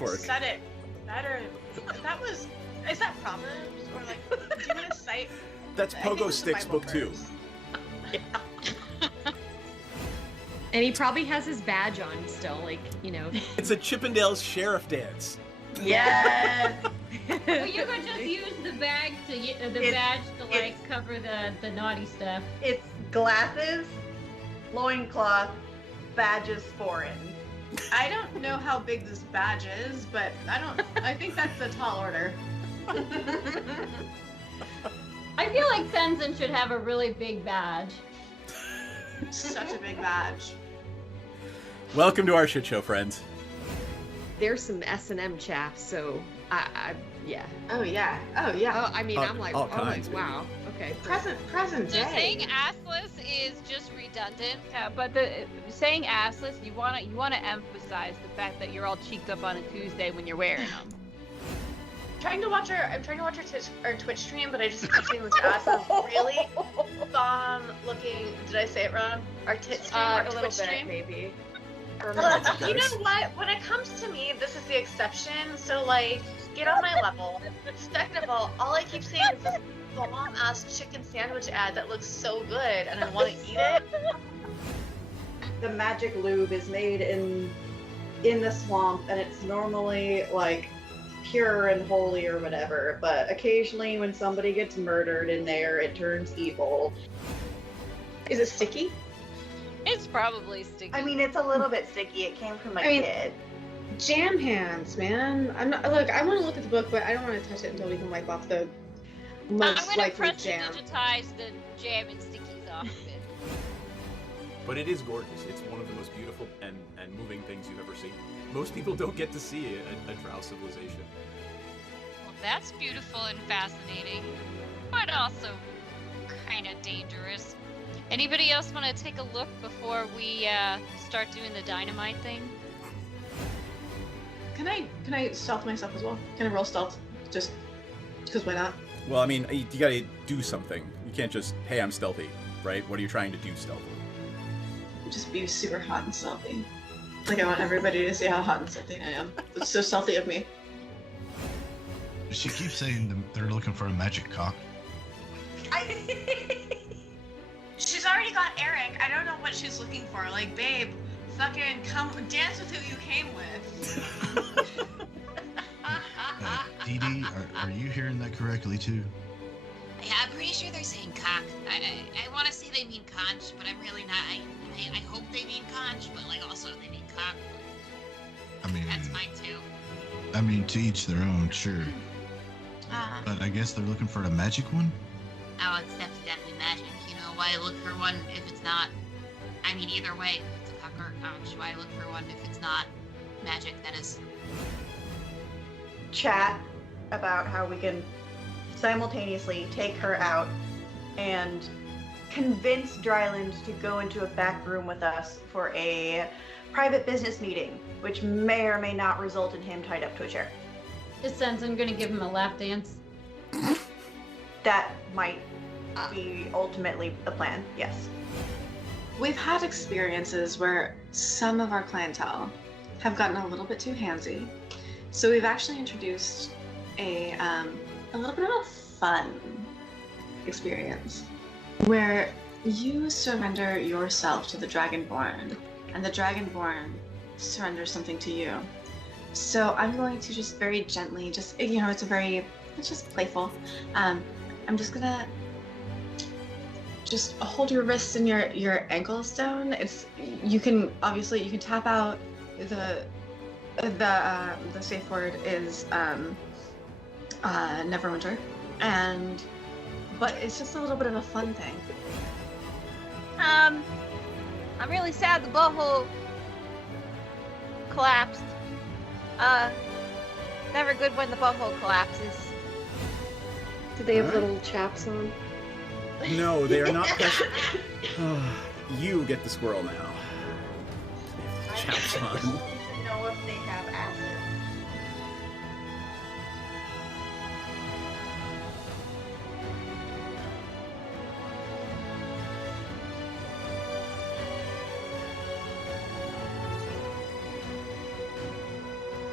pitchfork. Said it better. Is that Proverbs? Or like, do you want to cite? That's Pogo Sticks Book 2. Yeah. And he probably has his badge on still, like, you know. It's a Chippendales sheriff dance. Yes. Well, you could just use the badge to like cover the naughty stuff. It's glasses, loincloth, badges foreign. I don't know how big this badge is, but I think that's a tall order. I feel like Sensen should have a really big badge. Such a big badge. Welcome to our shit show, friends. There's some S&M chaps, so yeah. Oh yeah. Oh yeah. Oh, I mean, I'm like, all kinds, wow. Okay. Present So day. saying assless is just redundant. Yeah, but saying assless, you wanna emphasize the fact that you're all cheeked up on a Tuesday when you're wearing them. I'm trying to watch our Twitch stream, but I just keep seeing this ass of really bomb looking. Did I say it wrong? Our tit stream, our a little Twitch bit, stream. maybe. You know what? When it comes to me, this is the exception. So like, get on my level. Second of all I keep seeing is this bomb ass chicken sandwich ad that looks so good, and I want to eat it. The magic lube is made in the swamp, and it's normally like pure and holy or whatever, but occasionally when somebody gets murdered in there, it turns evil. Is it sticky? It's probably sticky. I mean, it's a little bit sticky. It came from a kid. Jam hands, man. I'm not. Look, I want to look at the book, but I don't want to touch it until we can wipe off the most I'm gonna likely press jam. digitize the jam and stickies off of it. But it is gorgeous. It's one of the most beautiful and moving things you've ever seen. Most people don't get to see a drow civilization. Well, that's beautiful and fascinating, but also kind of dangerous. Anybody else want to take a look before we start doing the dynamite thing? Can I stealth myself as well? Can I roll stealth? Just because why not? Well, I mean, you gotta do something. You can't just, hey, I'm stealthy, right? What are you trying to do stealthily? Just be super hot and stealthy. Like I want everybody to see how hot and stealthy I am. It's so stealthy of me. She keeps saying they're looking for a magic cock. She's already got Eric. I don't know what she's looking for. Like, babe, fucking come dance with who you came with. Dee Dee, are you hearing that correctly too? Yeah, I'm pretty sure they're saying cock. I want to say they mean conch, but I'm really not. I hope they mean conch, but like also they mean cock. I mean, That's mine too. I mean, to each their own, sure. But I guess they're looking for a magic one? Oh, it's definitely magic. You know, why look for one if it's not? I mean, either way, if it's a cock or a conch, why look for one if it's not magic? That is. Chat about how we can simultaneously take her out and convince Dryland to go into a back room with us for a private business meeting, which may or may not result in him tied up to a chair. Is Sensen gonna give him a lap dance? That might be ultimately the plan, yes. We've had experiences where some of our clientele have gotten a little bit too handsy. So we've actually introduced a little bit of a fun experience where you surrender yourself to the Dragonborn and the Dragonborn surrenders something to you. So I'm going to just very gently, it's just playful. I'm just gonna just hold your wrists and your ankles down. You can tap out the safe word is Neverwinter, but it's just a little bit of a fun thing. I'm really sad the butthole collapsed. Never good when the butthole collapses. Do they have little chaps on? No, they are not precious. You get the squirrel now. Chaps on. I just need to know if they have acid.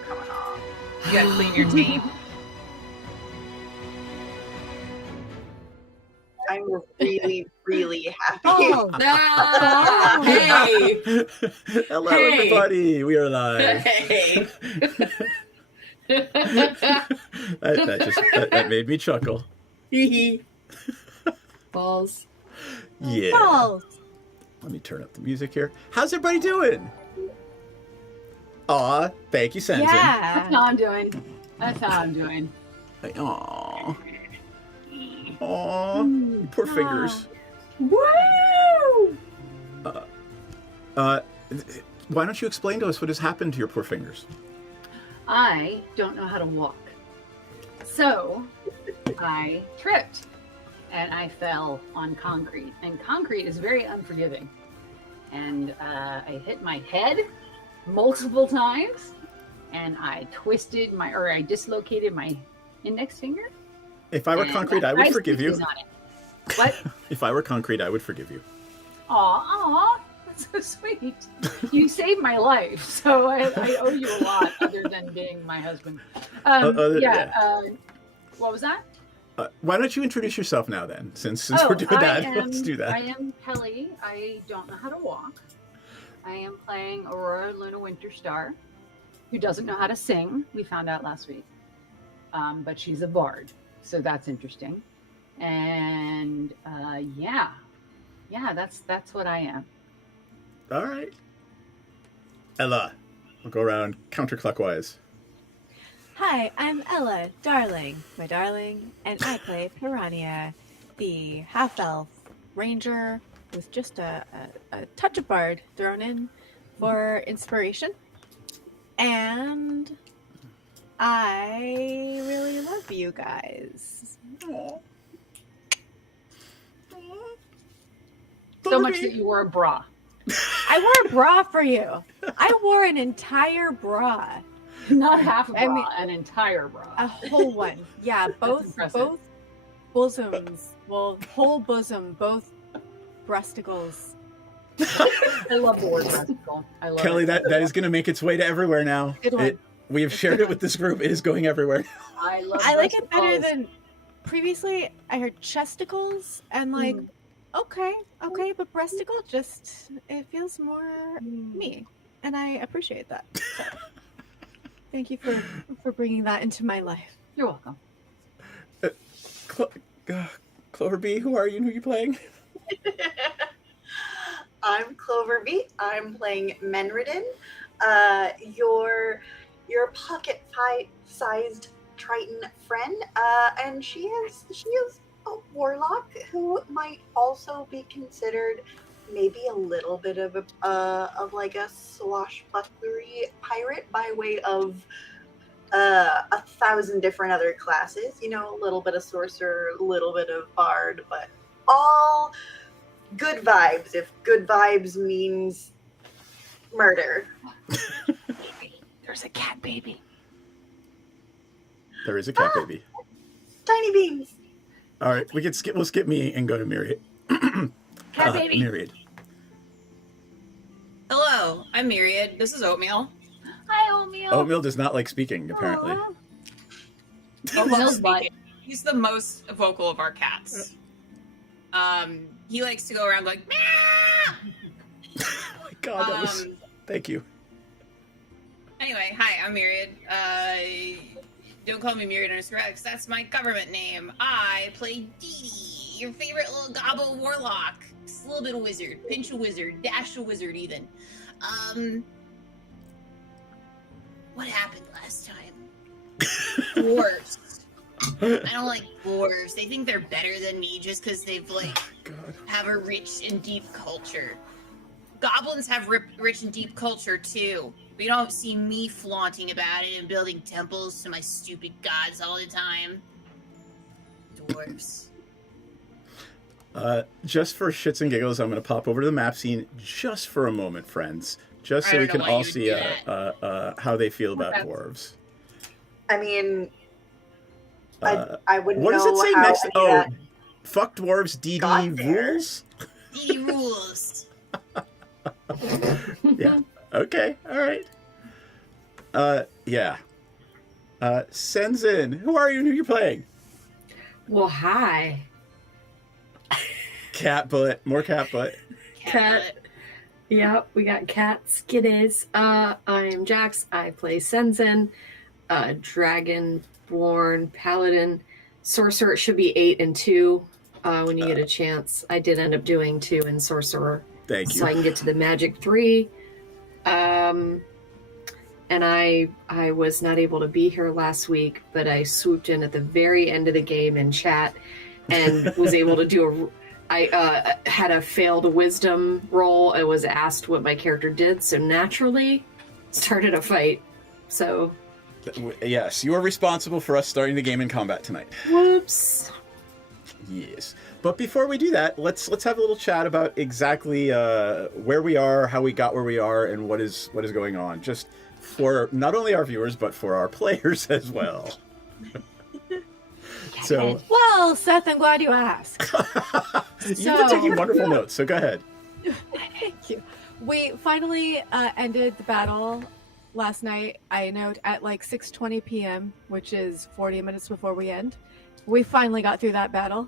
Coming off. You gotta clean your teeth. I'm really, really happy. Oh, no. Hey. Hello, Hey. everybody. We are live. Hey. that made me chuckle. Balls. Yeah. Balls. Let me turn up the music here. How's everybody doing? Aw, thank you, Sensen. That's how I'm doing. That's how I'm doing. Aw. Aw. You poor fingers. Woo! Why don't you explain to us what has happened to your poor fingers? I don't know how to walk. So I tripped and I fell on concrete. And concrete is very unforgiving. And I hit my head multiple times and I dislocated my index finger. If I were concrete, I would forgive you. What? If I were concrete, I would forgive you. Aw, that's so sweet. You saved my life, so I owe you a lot other than being my husband. What was that? Why don't you introduce yourself now then, since we're doing that. Let's do that. I am Kelly. I don't know how to walk. I am playing Aurora Luna Winterstar, who doesn't know how to sing. We found out last week. But she's a bard, so that's interesting. And that's what I am. All right. Ella, we'll go around counterclockwise. Hi, I'm Ella, my darling, and I play Piranha, the half-elf ranger with just a touch of bard thrown in for inspiration. And I really love you guys. Aww. So much that you wore a bra. I wore a bra for you. I wore an entire bra. Not half a bra, an entire bra. A whole one. Yeah, both bosoms. Well, whole bosom, both breasticles. I love the word breasticle. I love Kelly, it. that is going to make its way to everywhere now. Good one. We have shared it with this group. It is going everywhere. I like it better than previously. I heard chesticles and like, okay, but breasticle just, it feels more me. And I appreciate that. So, thank you for bringing that into my life. You're welcome. Clover B, who are you and who are you playing? I'm Clover B. I'm playing Menridin, your pocket-sized Triton friend, and she is a warlock who might also be considered maybe a little bit of like a swashbucklery pirate by way of 1,000 different other classes. You know, a little bit of sorcerer, a little bit of bard, but all good vibes. If good vibes means murder. There's a cat baby. There is a cat baby. Tiny beans. All right, we'll skip me and go to Myriad. Cat baby. Myriad. Hello, I'm Myriad. This is Oatmeal. Hi, Oatmeal. Oatmeal does not like speaking, apparently. Oatmeal's speaking. He's the most vocal of our cats. He likes to go around like, meow! Oh my god, that was... Thank you. Anyway, hi, I'm Myriad. Don't call me Myriad _X, because that's my government name. I play Dee Dee, your favorite little gobbo warlock. Just a little bit of wizard, pinch a wizard, dash a wizard even. What happened last time? Dwarves. I don't like dwarves. They think they're better than me just because they've have a rich and deep culture. Goblins have rich and deep culture too. But you don't see me flaunting about it and building temples to my stupid gods all the time. Dwarves. Just for shits and giggles, I'm going to pop over to the map scene just for a moment, friends. Just so we can all see how they feel about dwarves. I mean, I wouldn't know. What does it say how next? Oh, that fuck dwarves, DD rules? DD rules. Yeah. Okay. All right. Yeah. Senzin, who are you and who are you playing? Well, hi. Cat butt. More cat butt. Cat. Yep, we got cats. Cuties. I'm Jax. I play Senzin, Dragonborn, Paladin, Sorcerer. It should be 8 and 2 when you get a chance. I did end up doing 2 in Sorcerer. Thank you. So I can get to the Magic 3. And I was not able to be here last week, but I swooped in at the very end of the game in chat and was able to do I had a failed wisdom roll. I was asked what my character did, so naturally started a fight. So yes, you are responsible for us starting the game in combat tonight. Whoops. Yes. But before we do that, let's have a little chat about exactly where we are, how we got where we are, and what is going on. Just for not only our viewers, but for our players as well. So, well, Seth, I'm glad you asked. You've been taking wonderful notes, so go ahead. Thank you. We finally ended the battle last night, I note, at like 6:20 p.m., which is 40 minutes before we end. We finally got through that battle.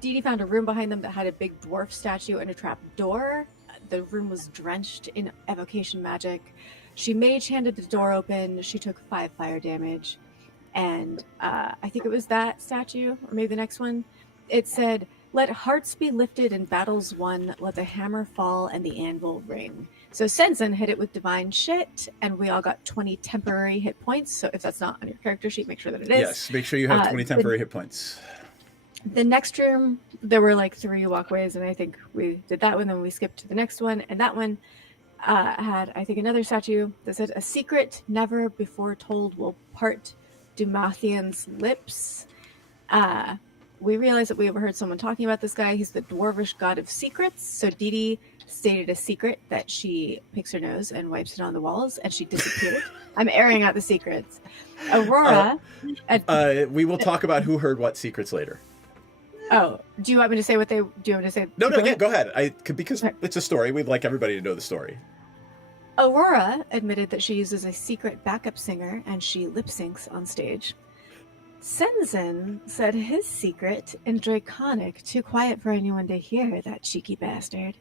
Dee Dee found a room behind them that had a big dwarf statue and a trap door. The room was drenched in evocation magic. She mage-handed the door open. She took 5 fire damage. And I think it was that statue, or maybe the next one. It said, "Let hearts be lifted and battles won. Let the hammer fall and the anvil ring." So Senzin hit it with divine shit, and we all got 20 temporary hit points. So if that's not on your character sheet, make sure that it is. Yes, make sure you have 20 temporary hit points. The next room, there were like 3 walkways, and I think we did that one, then we skipped to the next one, and that one had, I think, another statue that said, "A secret never before told will part Dumathian's lips." We realized that we overheard someone talking about this guy. He's the dwarvish god of secrets. So Dee Dee stated a secret that she picks her nose and wipes it on the walls, and she disappeared. I'm airing out the secrets. Aurora. We will talk about who heard what secrets later. Oh, do you want me to say what they? Do you want me to say? No, go ahead. Because it's a story. We'd like everybody to know the story. Aurora admitted that she uses a secret backup singer and she lip syncs on stage. Senzin said his secret in Draconic, too quiet for anyone to hear, that cheeky bastard.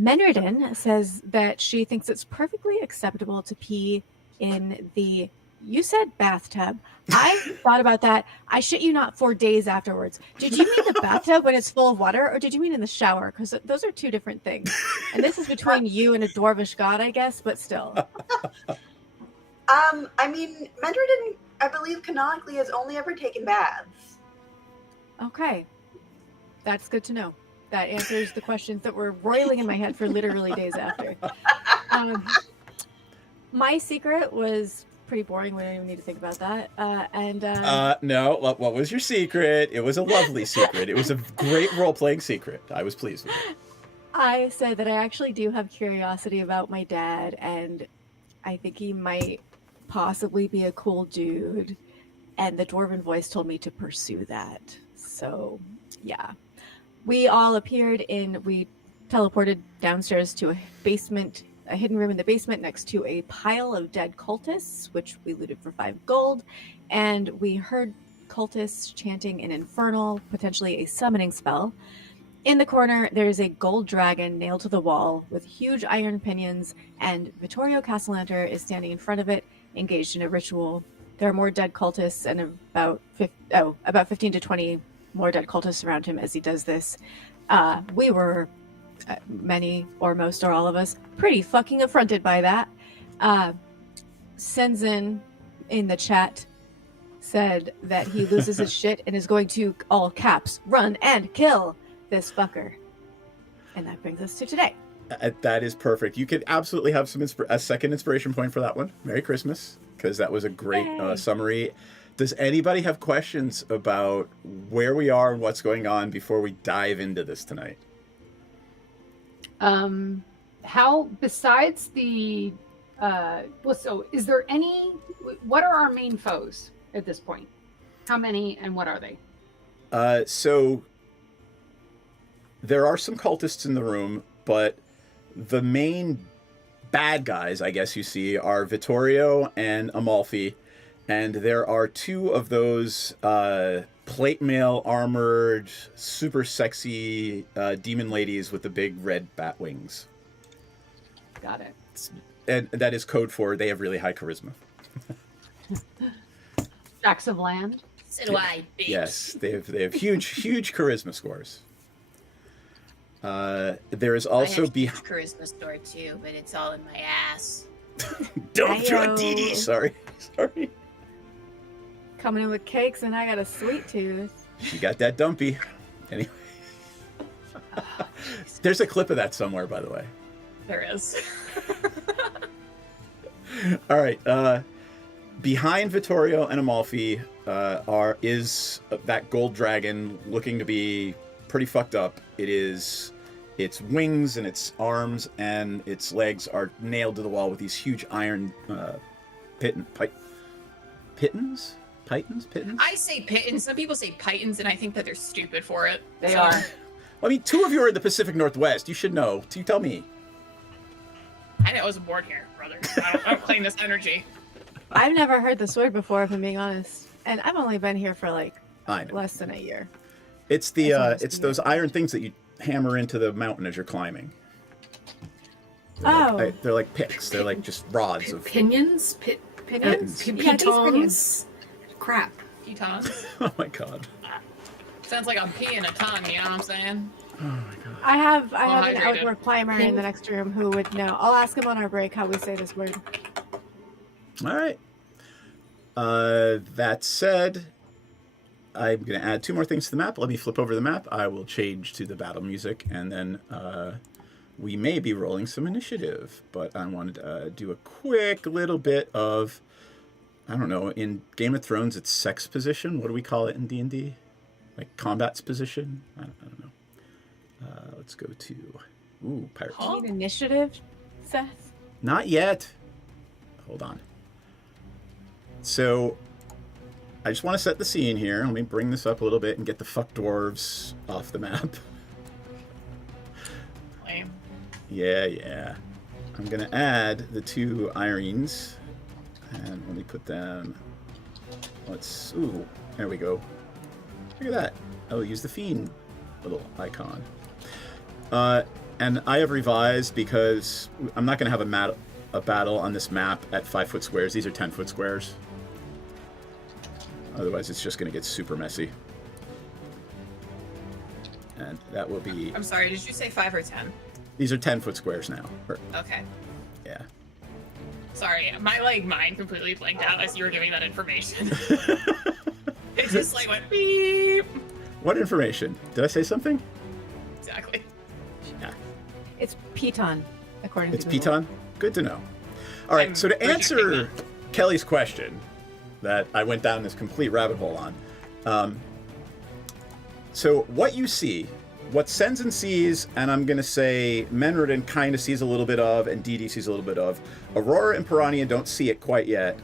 Menardin says that she thinks it's perfectly acceptable to pee in the, you said bathtub. I thought about that. I shit you not, 4 days afterwards. Did you mean the bathtub when it's full of water, or did you mean in the shower? Because those are 2 different things. And this is between you and a dwarvish god, I guess, but still. I mean, Menardin, I believe, canonically has only ever taken baths. Okay. That's good to know. That answers the questions that were roiling in my head for literally days after. My secret was pretty boring. We don't even need to think about that. No, what was your secret? It was a lovely secret. It was a great role-playing secret. I was pleased with it. I said that I actually do have curiosity about my dad, and I think he might possibly be a cool dude. And the dwarven voice told me to pursue that. So, yeah. We all appeared we teleported downstairs to a basement, a hidden room in the basement next to a pile of dead cultists, which we looted for 5 gold. And we heard cultists chanting an infernal, potentially a summoning spell. In the corner, there is a gold dragon nailed to the wall with huge iron pinions, and Vittorio Castellanter is standing in front of it, engaged in a ritual. There are more dead cultists and about 15 to 20 more dead cultists around him as he does this. We were, many or most or all of us, pretty fucking affronted by that. Senzin in the chat said that he loses his shit and is going to, all caps, run and kill this fucker. And that brings us to today. That is perfect. You could absolutely have a second inspiration point for that one. Merry Christmas, because that was a great summary. Does anybody have questions about where we are and what's going on before we dive into this tonight? How, besides the, so is there any, what are our main foes at this point? How many and what are they? So there are some cultists in the room, but the main bad guys, I guess you see, are Vittorio and Amalfi. And there are 2 of those plate mail armored, super sexy demon ladies with the big red bat wings. Got it. And that is code for they have really high charisma. Tracts of land. So do I, bitch. Yes, they have huge charisma scores. There is also I have a huge charisma store too, but it's all in my ass. Don't drug Dee. Sorry. Coming in with cakes, and I got a sweet tooth. She got that dumpy. Anyway. There's a clip of that somewhere, by the way. There is. All right. Behind Vittorio and Amalfi is that gold dragon looking to be pretty fucked up. Its wings and its arms and its legs are nailed to the wall with these huge iron pitons? I say pitons. Some people say pythons, and I think that they're stupid for it. They are. I mean, 2 of you are in the Pacific Northwest. You should know. You tell me. I wasn't born here, brother. I don't claim this energy. I've never heard this word before, if I'm being honest. And I've only been here for like I know. less than a year. It's it's those iron things that you hammer into the mountain as you're climbing. They're like picks. They're like just rods of pinions. Pinions? Pitons. Crap. Pitons. Oh my god. Sounds like I'm peeing a ton. You know what I'm saying? Oh my god. I have an hydrated. outdoor climber in the next room who would know. I'll ask him on our break how we say this word. All right. That said, I'm going to add 2 more things to the map. Let me flip over the map. I will change to the battle music, and then we may be rolling some initiative. But I wanted to do a quick little bit of, I don't know, in Game of Thrones, it's sex position. What do we call it in D&D? Like combat's position? I don't know. Let's go to, pirates. Do you need initiative, Seth? Not yet. Hold on. So, I just want to set the scene here. Let me bring this up a little bit and get the fuck dwarves off the map. Lame. Yeah. I'm going to add the 2 Irines. And let me put them... there we go. Look at that. I'll use the Fiend little icon. And I have revised because I'm not going to have a battle on this map at 5-foot squares. These are 10-foot squares. Otherwise, it's just going to get super messy. And that will be... I'm sorry, did you say 5 or 10? These are 10-foot squares now. Okay. Yeah. Sorry, my mind completely blanked out as you were giving that information. It just went beep. What information? Did I say something? Exactly. Yeah. It's piton, according It's to piton? Good to know. All right, so to answer Kelly's question that I went down this complete rabbit hole on, so what you see, what Senzen sees, and I'm going to say Menredin kind of sees a little bit of, and Dee Dee sees a little bit of, Aurora and Piranha don't see it quite yet.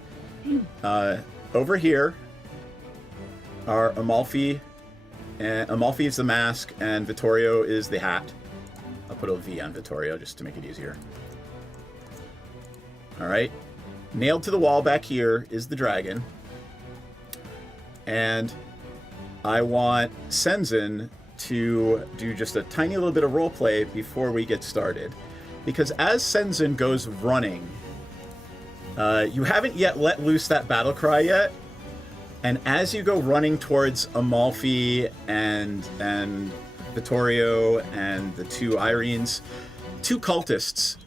Over here are Amalfi, and Amalfi is the mask, and Vittorio is the hat. I'll put a V on Vittorio just to make it easier. All right. Nailed to the wall back here is the dragon. And I want Senzen to do just a tiny little bit of roleplay before we get started. Because as Senzen goes running, you haven't yet let loose that battle cry yet. And as you go running towards Amalfi and Vittorio and the 2 Irines, 2 cultists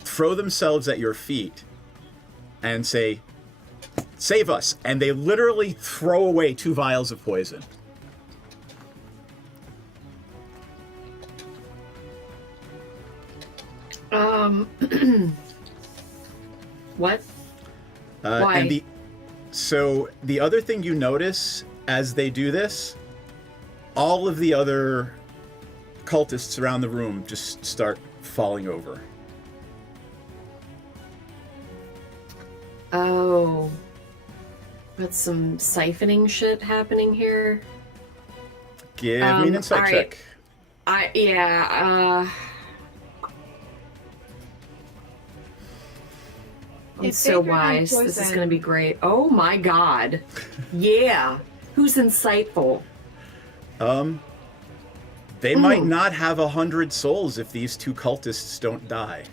throw themselves at your feet and say, "Save us." And they literally throw away 2 vials of poison. What? Why? And so the other thing you notice as they do this, all of the other cultists around the room just start falling over. Oh. That's some siphoning shit happening here. Give me an insight check. I'm so wise. This is going to be great. Oh my god. Yeah. Who's insightful? They might not have 100 souls if these two cultists don't die.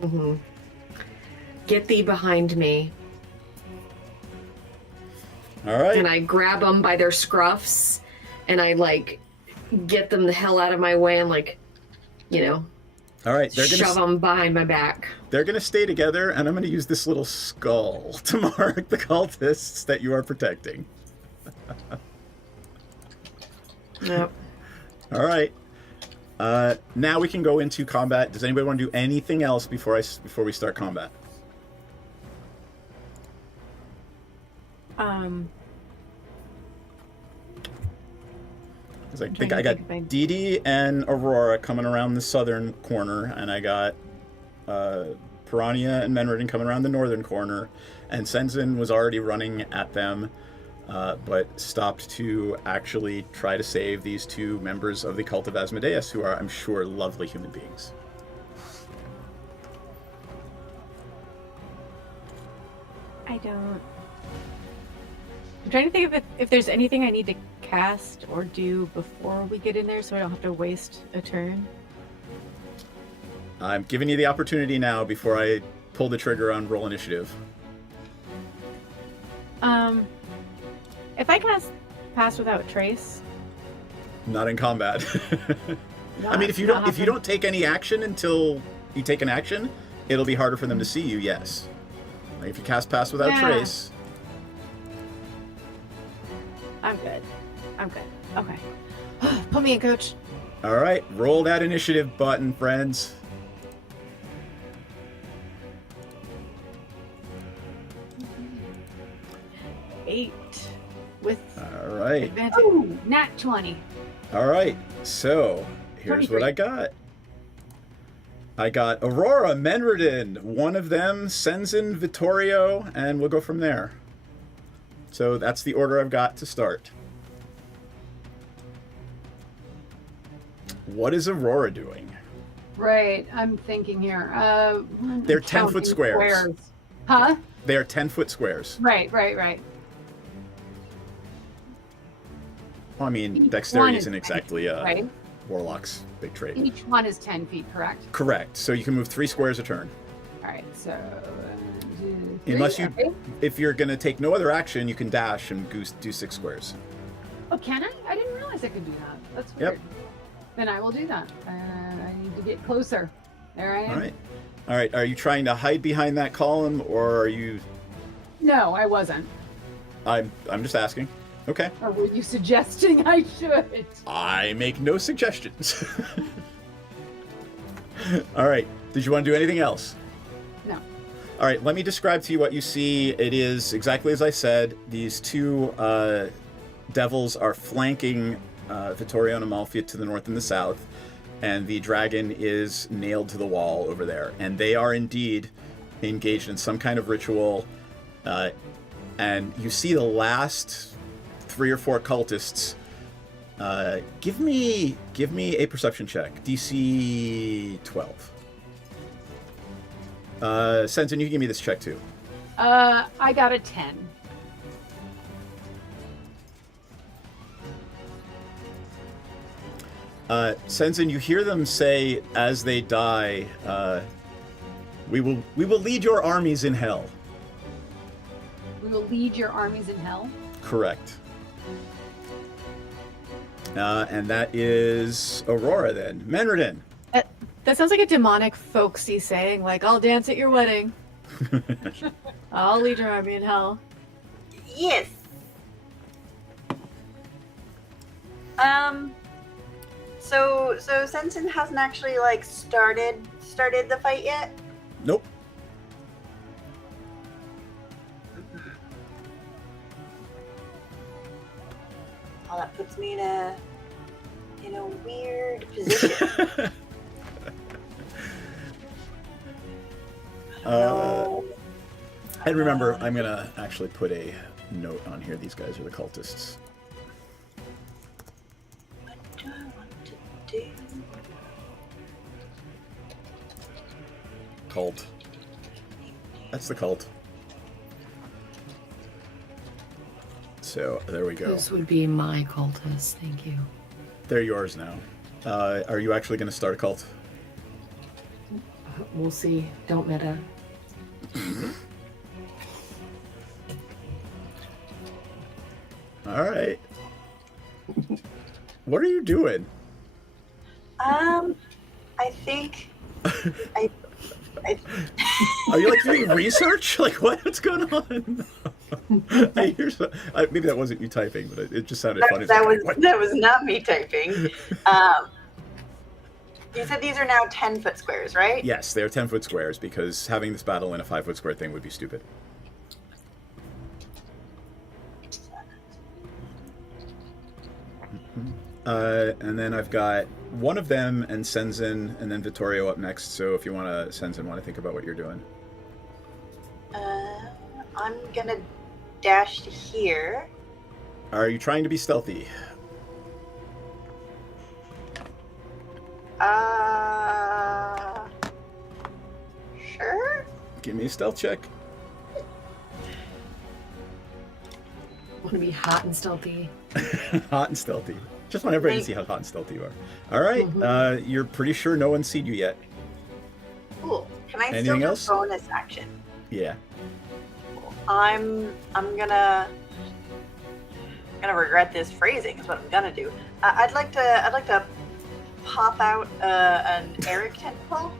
Mm-hmm. Get thee behind me. All right. And I grab them by their scruffs, and I, like, get them the hell out of my way and, like, you know, all right, they're gonna shove them behind my back. They're going to stay together, and I'm going to use this little skull to mark the cultists that you are protecting. Yep. All right. Now we can go into combat. Does anybody want to do anything else before we start combat? Because I think I got Dee Dee and Aurora coming around the southern corner, and I got Piranha and Menridin coming around the northern corner, and Senzin was already running at them, but stopped to actually try to save these two members of the Cult of Asmodeus, who are, I'm sure, lovely human beings. I'm trying to think of if there's anything I need to cast or do before we get in there so I don't have to waste a turn. I'm giving you the opportunity now before I pull the trigger on roll initiative. If I cast Pass Without Trace... Not in combat. I mean, if you don't take any action until you take an action, it'll be harder for them to see you, yes. Like if you cast Pass Without Trace... I'm good. Okay. Put me in, coach. All right, roll that initiative button, friends. Eight with all right. advantage. Ooh, nat 20. All right, so here's 23. what I got. I got Aurora, Menridin, one of them, Senzin, Vittorio, and we'll go from there. So that's the order I've got to start. What is Aurora doing? Right, I'm thinking here. They're 10-foot squares. Huh? They are 10-foot squares. Right. Well, I mean, Each dexterity one is isn't exactly right? Warlock's big trait. Each one is 10 feet, correct? Correct. So you can move 3 squares a turn. All right, so... Unless you, okay. if you're going to take no other action, you can dash and do 6 squares. Oh, can I? I didn't realize I could do that. That's weird. Yep. Then I will do that. I need to get closer. There I am. All right. Are you trying to hide behind that column, or are you... No, I wasn't. I'm just asking. Okay. Or were you suggesting I should? I make no suggestions. All right. Did you want to do anything else? No. All right. Let me describe to you what you see. It is exactly as I said. These two devils are flanking Vittorio and Amalfi to the north and the south, and the dragon is nailed to the wall over there. And they are indeed engaged in some kind of ritual. And you see the last 3 or 4 cultists. Give me a perception check. DC 12. Senzin, you can give me this check too. I got a 10. Senzin, you hear them say as they die, we will lead your armies in hell. We will lead your armies in hell? Correct. And that is Aurora then. Menridin. That sounds like a demonic folksy saying, like, I'll dance at your wedding. I'll lead your army in hell. Yes. So Sensen hasn't actually like started the fight yet? Nope. Well, that puts me in a weird position. And remember, I'm gonna actually put a note on here. These guys are the cultists. What do I want to do? Cult. That's the cult. So there we go. This would be my cultist. Thank you. They're yours now. Are you actually going to start a cult? We'll see. Don't meta. All right. What are you doing? I think Are you like doing research? Like what's going on? I hear maybe that wasn't you typing, but it just sounded funny. that was not me typing. You said these are now 10-foot squares, right? Yes, they're 10-foot squares because having this battle in a 5-foot square thing would be stupid. And then I've got one of them and Senzin, and then Vittorio up next. So if you want to, Senzin, want to think about what you're doing. I'm gonna dash to here. Are you trying to be stealthy? Sure. Give me a stealth check. Want to be hot and stealthy. Hot and stealthy. Just want everybody to see how hot and stealthy you are. All right. You're pretty sure no one's seen you yet. Cool. Can I Anything still do else? bonus action? Yeah. I'm gonna regret this phrasing is what I'm gonna do. I'd like to pop out an Eric tentacle.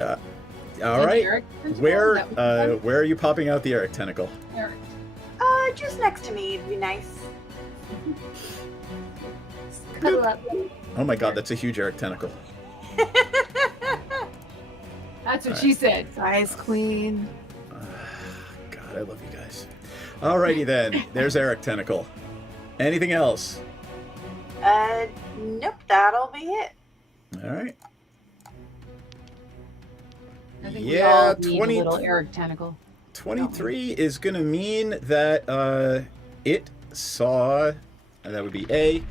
All right. Where are you popping out the Eric tentacle? Eric. Just next to me. It'd be nice. Cuddle up. Oh my God, that's a huge Eric tentacle. That's what she said. Size queen. God, I love you guys. Alrighty then. There's Eric tentacle. Anything else? Nope. That'll be it. All right. I think we all need 20. a little Eric tentacle. 23 is going to mean that it saw, and that would be A.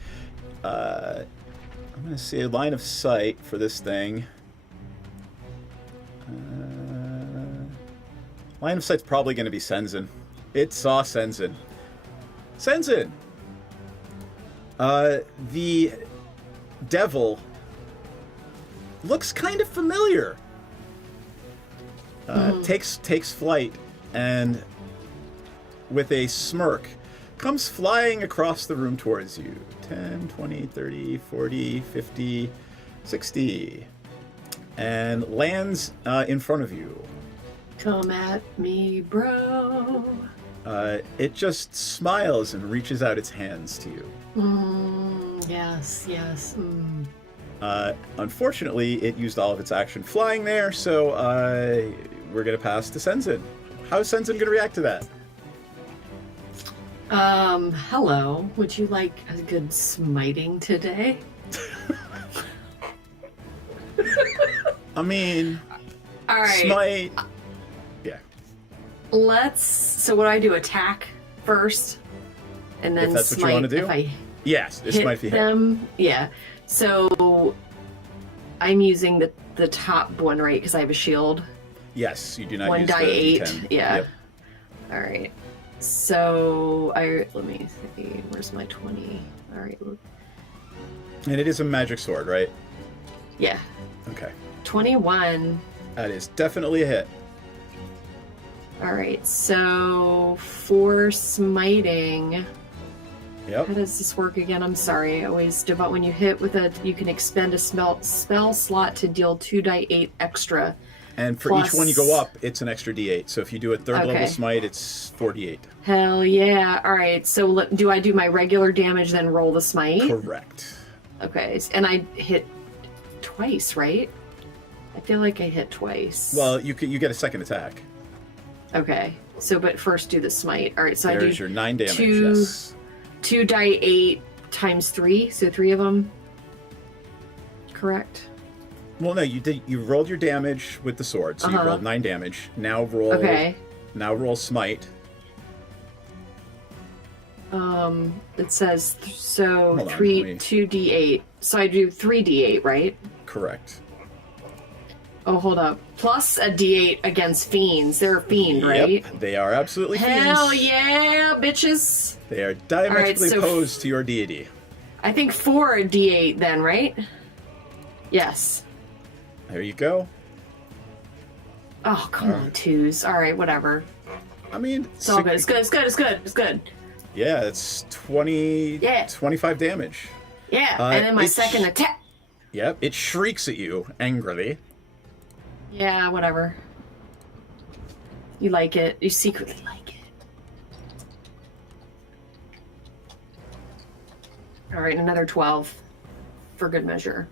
I'm going to say a line of sight for this thing. Line of sight's probably going to be Senzin. It saw Senzin. Senzin! The devil looks kind of familiar. Takes flight and with a smirk comes flying across the room towards you. 10, 20, 30, 40, 50, 60. And lands in front of you. Come at me, bro. It just smiles and reaches out its hands to you. Yes. Unfortunately, it used all of its action flying there, so we're going to pass to Senzin. How's Senzin going to react to that? Hello. Would you like a good smiting today? I mean, all right. Smite. Yeah. So what do I do? Attack first, and then if that's smite. What you want to do? If I yes, this might be them. Yeah. So I'm using the top one, right? Because I have a shield. Yes, you do not One use die the 8. D10. Yeah. Yep. All right. So let me see. Where's my 20? All right. And it is a magic sword, right? Yeah. Okay. 21. That is definitely a hit. All right. So for smiting. Yep. How does this work again? I'm sorry. I always do about when you hit with you can expend a spell slot to deal 2 die 8 extra. And for each one you go up, it's an extra D8. So if you do a third level smite, it's 48. Hell yeah. All right. So do I do my regular damage, then roll the smite? Correct. Okay. And I hit twice, right? I feel like I hit twice. Well, you get a second attack. Okay. So, but first do the smite. All right. So There's I do your 9 damage. Yes. 2 die 8 times 3. So 3 of them. Correct. Well, no, you rolled your damage with the sword, so you rolled 9 damage. Now roll. Okay. Now roll smite. It says so. Hold on, 2d8. So I do 3d8, right? Correct. Oh, hold up. Plus a D8 against fiends. They're a fiend, right? Yep, they are absolutely Hell fiends. yeah, bitches. They are diametrically so opposed to your deity. I think 4 D8 then, right? Yes. There you go. Oh, come on, 2s. All right, whatever. I mean, it's all good. It's good. It's good. It's good. It's good. Yeah, it's 25 damage. Yeah, and then my second attack. Yep, it shrieks at you angrily. Yeah, whatever. You like it. You secretly like it. All right, another 12 for good measure.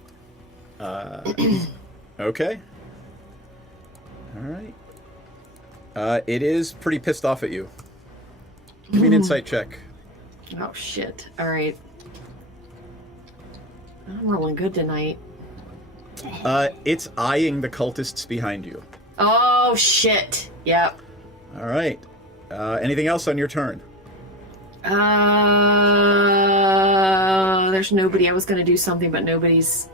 Okay. All right. It is pretty pissed off at you. Give me an insight check. Oh, shit. All right. I'm rolling good tonight. It's eyeing the cultists behind you. Oh, shit. Yep. All right. Anything else on your turn? There's nobody. I was going to do something, but nobody's...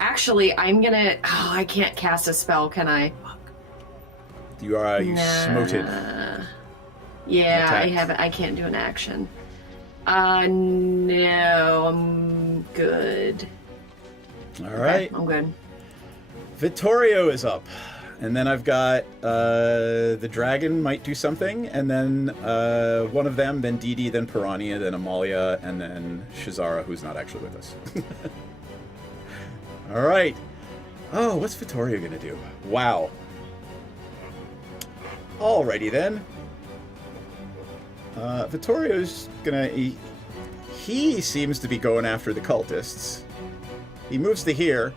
Actually, I'm going to... Oh, I can't cast a spell, can I? You are smoted. Yeah, I haven't. I can't do an action. No, I'm good. All right. I'm good. Vittorio is up. And then I've got the dragon might do something, and then one of them, then Dee Dee, then Piranha, then Amalia, and then Shazara, who's not actually with us. All right. Oh, what's Vittorio going to do? Wow. Alrighty then. Vittorio's gonna... He seems to be going after the cultists. He moves to here,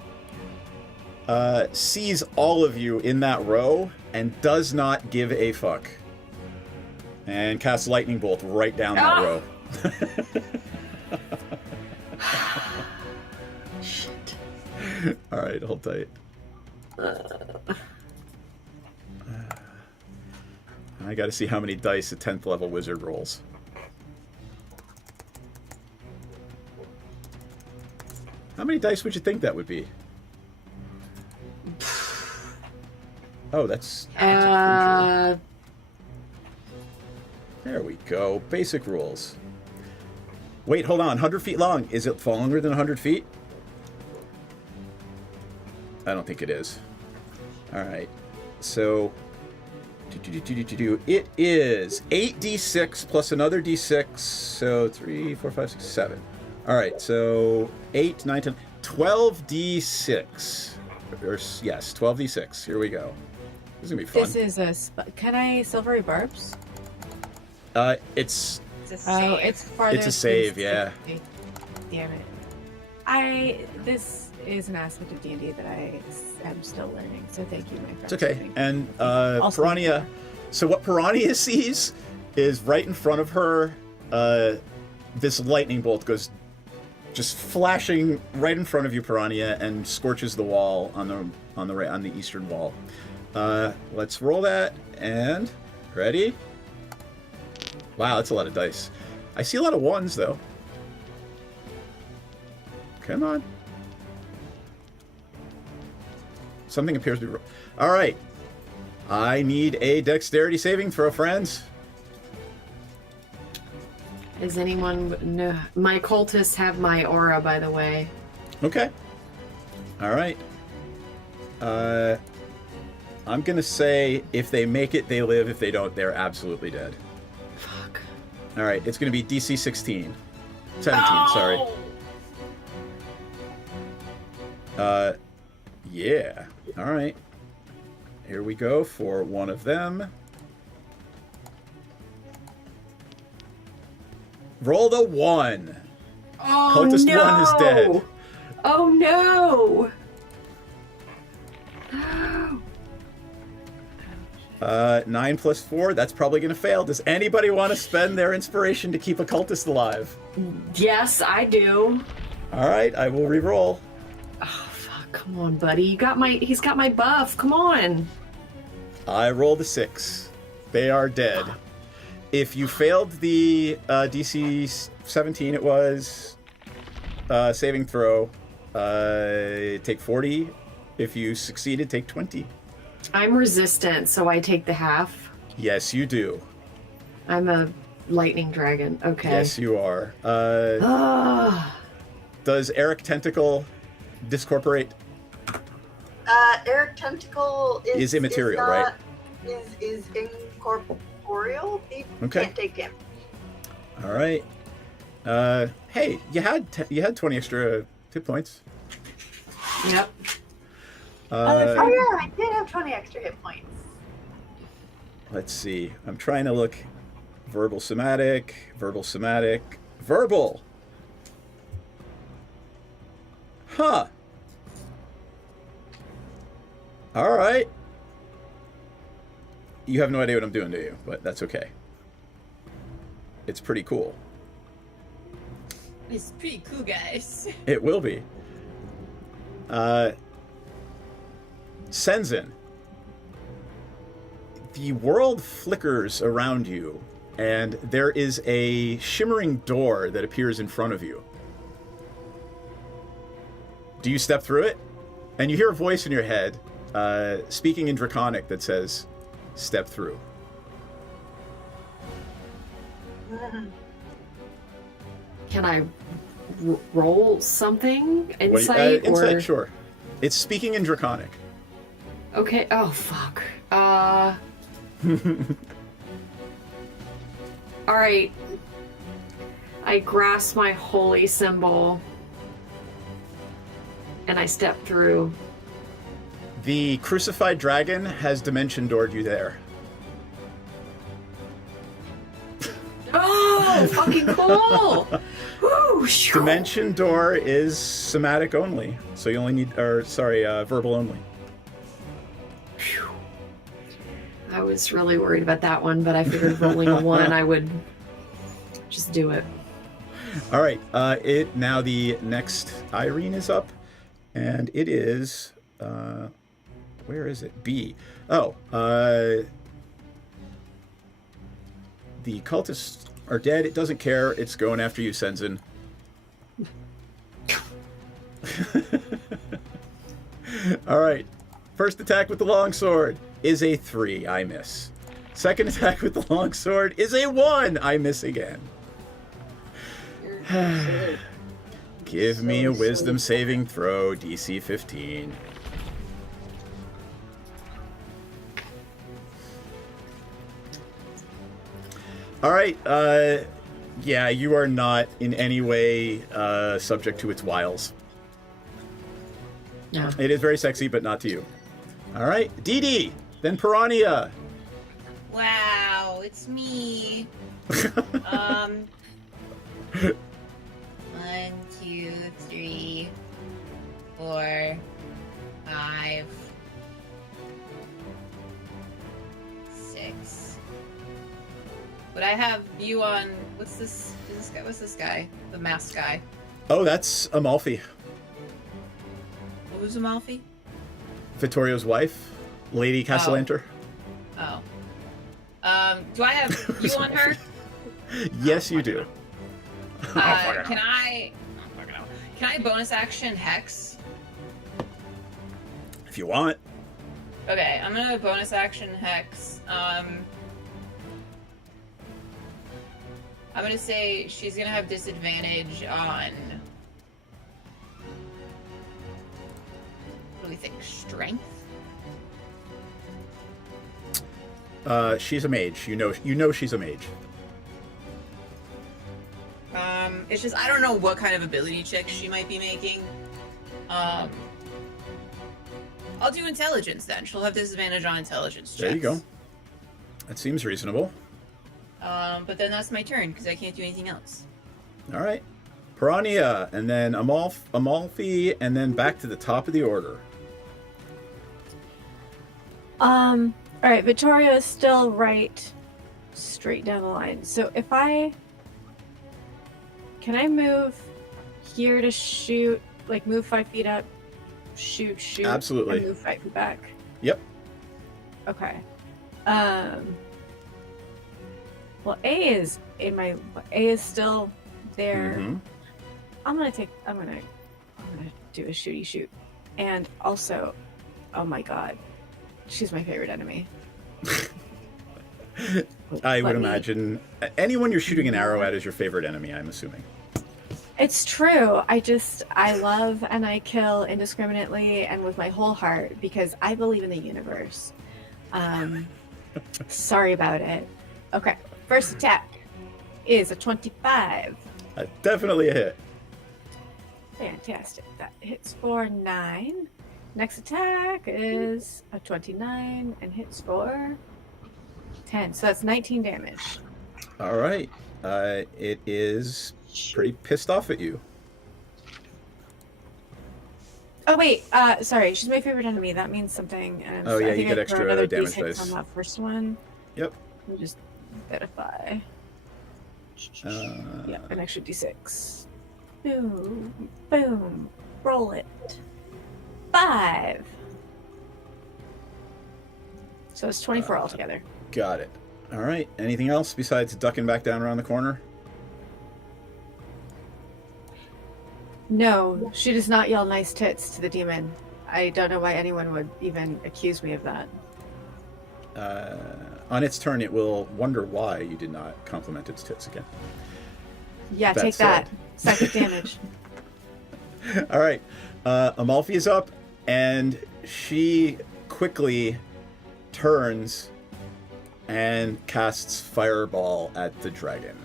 sees all of you in that row, and does not give a fuck. And casts Lightning Bolt right down that row. Shit. Alright, hold tight. I gotta see how many dice a 10th level wizard rolls. How many dice would you think that would be? Oh, that's there we go. Basic rules. Wait, hold on. 100 feet long. Is it longer than 100 feet? I don't think it is. Alright. So... It is 8d6 plus another d6, so 3, 4, 5, 6, 7. All right, so 8, 9, 10, 12d6. Yes, 12d6. Here we go. This is gonna be fun. This is a. Can I silvery barbs? It's. Oh, it's farther. It's a save, yeah. Damn it. This is an aspect of D&D that I am still learning, so thank you, my friend. It's okay. And Piranha, so what Piranha sees is right in front of her, this lightning bolt goes just flashing right in front of you, Piranha, and scorches the wall on the eastern wall. Let's roll that, and ready? Wow, that's a lot of dice. I see a lot of ones though. Come on. Something appears to be... All right. I need a dexterity saving throw, friends. Is anyone... No. My cultists have my aura, by the way. Okay. All right. I'm going to say if they make it, they live. If they don't, they're absolutely dead. Fuck. All right. It's going to be DC 16. 17, sorry. Yeah. All right. Here we go for one of them. Roll the 1. Oh, Cultist no. 1 is dead. Oh, no. 9 plus 4, that's probably going to fail. Does anybody want to spend their inspiration to keep a cultist alive? Yes, I do. All right, I will re-roll. Oh, fuck. Come on, buddy. He's got my buff. Come on. I rolled a 6. They are dead. If you failed the DC 17, it was saving throw, take 40 If you succeeded, take 20. I'm resistant, so I take the half. Yes, you do. I'm a lightning dragon. Okay. Yes, you are. Does Eric Tentacle discorporate? Eric Tentacle Is immaterial, right? Is incorporeal. He Okay. can't take damage. All right. Hey, you had 20 extra hit points. Yep. Oh yeah, I did have 20 extra hit points. Let's see. I'm trying to look. Verbal somatic. Verbal. Huh. All right. You have no idea what I'm doing, do you? But that's okay. It's pretty cool. It's pretty cool, guys. It will be. Senzin. The world flickers around you, and there is a shimmering door that appears in front of you. Do you step through it? And you hear a voice in your head, speaking in Draconic, that says, "Step through." Can I roll something? Insight? Insight, or... sure. It's speaking in Draconic. Okay. Oh, fuck. Alright. I grasp my holy symbol and I step through. The crucified dragon has dimension doored you there. Oh, fucking cool! Woo, Dimension door is somatic only, so you only need, verbal only. I was really worried about that one, but I figured rolling a 1, I would just do it. All right, now the next Irene is up, and it is, where is it? B. Oh, the cultists are dead. It doesn't care. It's going after you, Senzin. All right. First attack with the longsword is a 3. I miss. Second attack with the longsword is a 1. I miss again. Give me a wisdom saving throw, DC 15. All right. Yeah, you are not in any way subject to its wiles. No. It is very sexy, but not to you. All right, Dee Dee, then Piranha. Wow, it's me. 1, 2, 3, 4, 5, 6. Would I have you on? What's this? What's this guy? The masked guy. Oh, that's Amalfi, Who's Amalfi? Vittorio's wife, Lady Castellanter. Oh. Do I have you on her? Yes, you do. Can I bonus action Hex? If you want. Okay, I'm gonna bonus action Hex. I'm gonna say she's gonna have disadvantage on. What do we think? Strength? She's a mage. You know she's a mage. It's just I don't know what kind of ability check she might be making. I'll do intelligence then. She'll have disadvantage on intelligence checks. There you go. That seems reasonable. But then that's my turn because I can't do anything else. All right. Piranha, and then Amalfi, and then back to the top of the order. All right, Vittoria is still right straight down the line. So if can I move here to shoot, like move 5 feet up, shoot, Absolutely. and move 5 feet back? Yep. Okay. Well, A is still there. Mm-hmm. I'm gonna do a shooty shoot. And also, oh my god, she's my favorite enemy. I would imagine anyone you're shooting an arrow at is your favorite enemy, I'm assuming. It's true. I love and I kill indiscriminately and with my whole heart because I believe in the universe. Sorry about it. Okay, first attack is a 25. Definitely a hit. Fantastic. That hits for 9. Next attack is a 29 and hits for 10. So that's 19 damage. All right. It is pretty pissed off at you. Oh wait, sorry. She's my favorite enemy. That means something. And Oh, yeah, I think you get I throw extra another damage D6 dice. on that first one. Yep. Let me just verify. Yep, an extra D6. Boom, boom. Roll it. 5. So it's 24 altogether. Got it. All right. Anything else besides ducking back down around the corner? No, she does not yell nice tits to the demon. I don't know why anyone would even accuse me of that. On its turn, it will wonder why you did not compliment its tits again. Yeah, take that. Psychic damage. All right. Amalfi is up, and she quickly turns and casts Fireball at the dragon.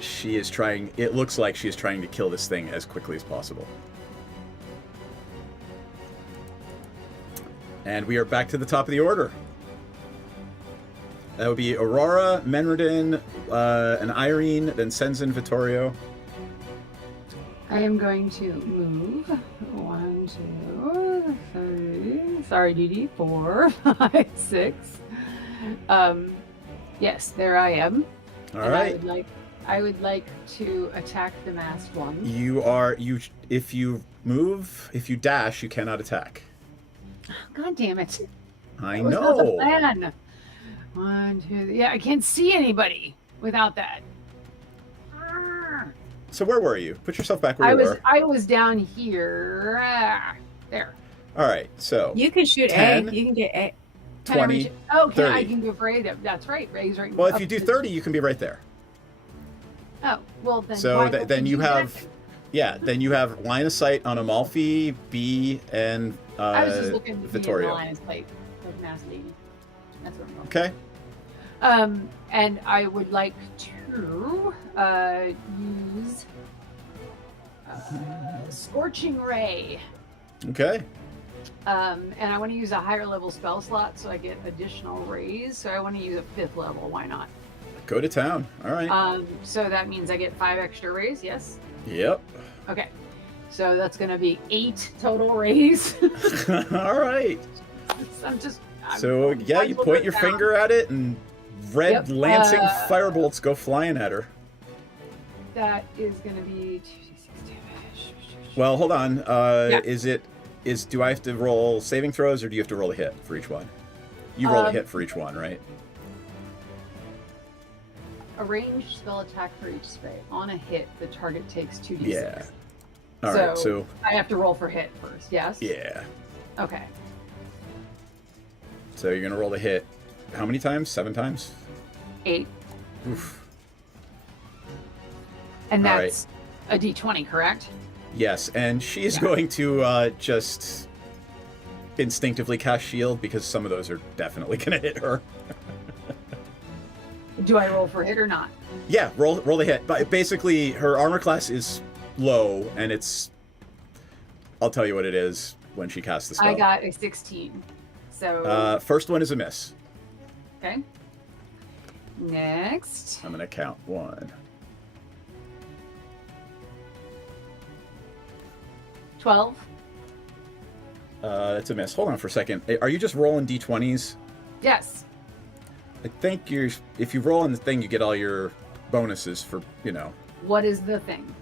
She is trying... It looks like she is trying to kill this thing as quickly as possible. And we are back to the top of the order. That would be Aurora, Menredin, and Irene, then Senzin, Vittorio. I am going to move 1, 2, 3. Sorry, Dee 4, 5, 6. Yes, there I am. All and right. I would like to attack the masked one. If you move, if you dash, you cannot attack. God damn it! I That was not the know. plan. 1, 2. Yeah, I can't see anybody without that. So where were you? Put yourself back where you were. I was down here. There. All right. So You can shoot 10, A. You can get A. 20, Okay, 30. I can go for A. That's right. Ray's right. Well, if up you do to- 30, you can be right there. Oh, well then. So why then don't you do have, that? then you have line of sight on Amalfi, B, and I was just looking at the Vittorio. Alliance plate of Mass Lady. That's what I'm going. Okay. And I would like to use Scorching Ray. Okay. And I want to use a higher level spell slot so I get additional rays. So I want to use a 5th level. Why not? Go to town. All right. So that means I get 5 extra rays. Yes. Yep. Okay. So that's going to be 8 total rays. All right. I'm So yeah, you point your finger at it, and red lancing firebolts go flying at her. That is going to be 2d6 damage. Well, hold on. Yeah. Do I have to roll saving throws, or do you have to roll a hit for each one? You roll a hit for each one, right? A ranged spell attack for each spray. On a hit, the target takes 2d6. Yeah. All right. So I have to roll for hit first. Yes. yeah. Okay. So you're gonna roll a hit. How many times? 7 times. 8. Oof. And All that's a d20, correct? Yes, and she is going to just instinctively cast shield because some of those are definitely gonna hit her. Do I roll for hit or not? Yeah, roll the hit. But basically, her armor class is low, and it's... I'll tell you what it is when she casts the spell. I got a 16. So. First one is a miss. Okay. Next. I'm going to count 1. 12. That's a miss. Hold on for a second. Are you just rolling d20s? Yes. I think if you roll on the thing, you get all your bonuses for, What is the thing?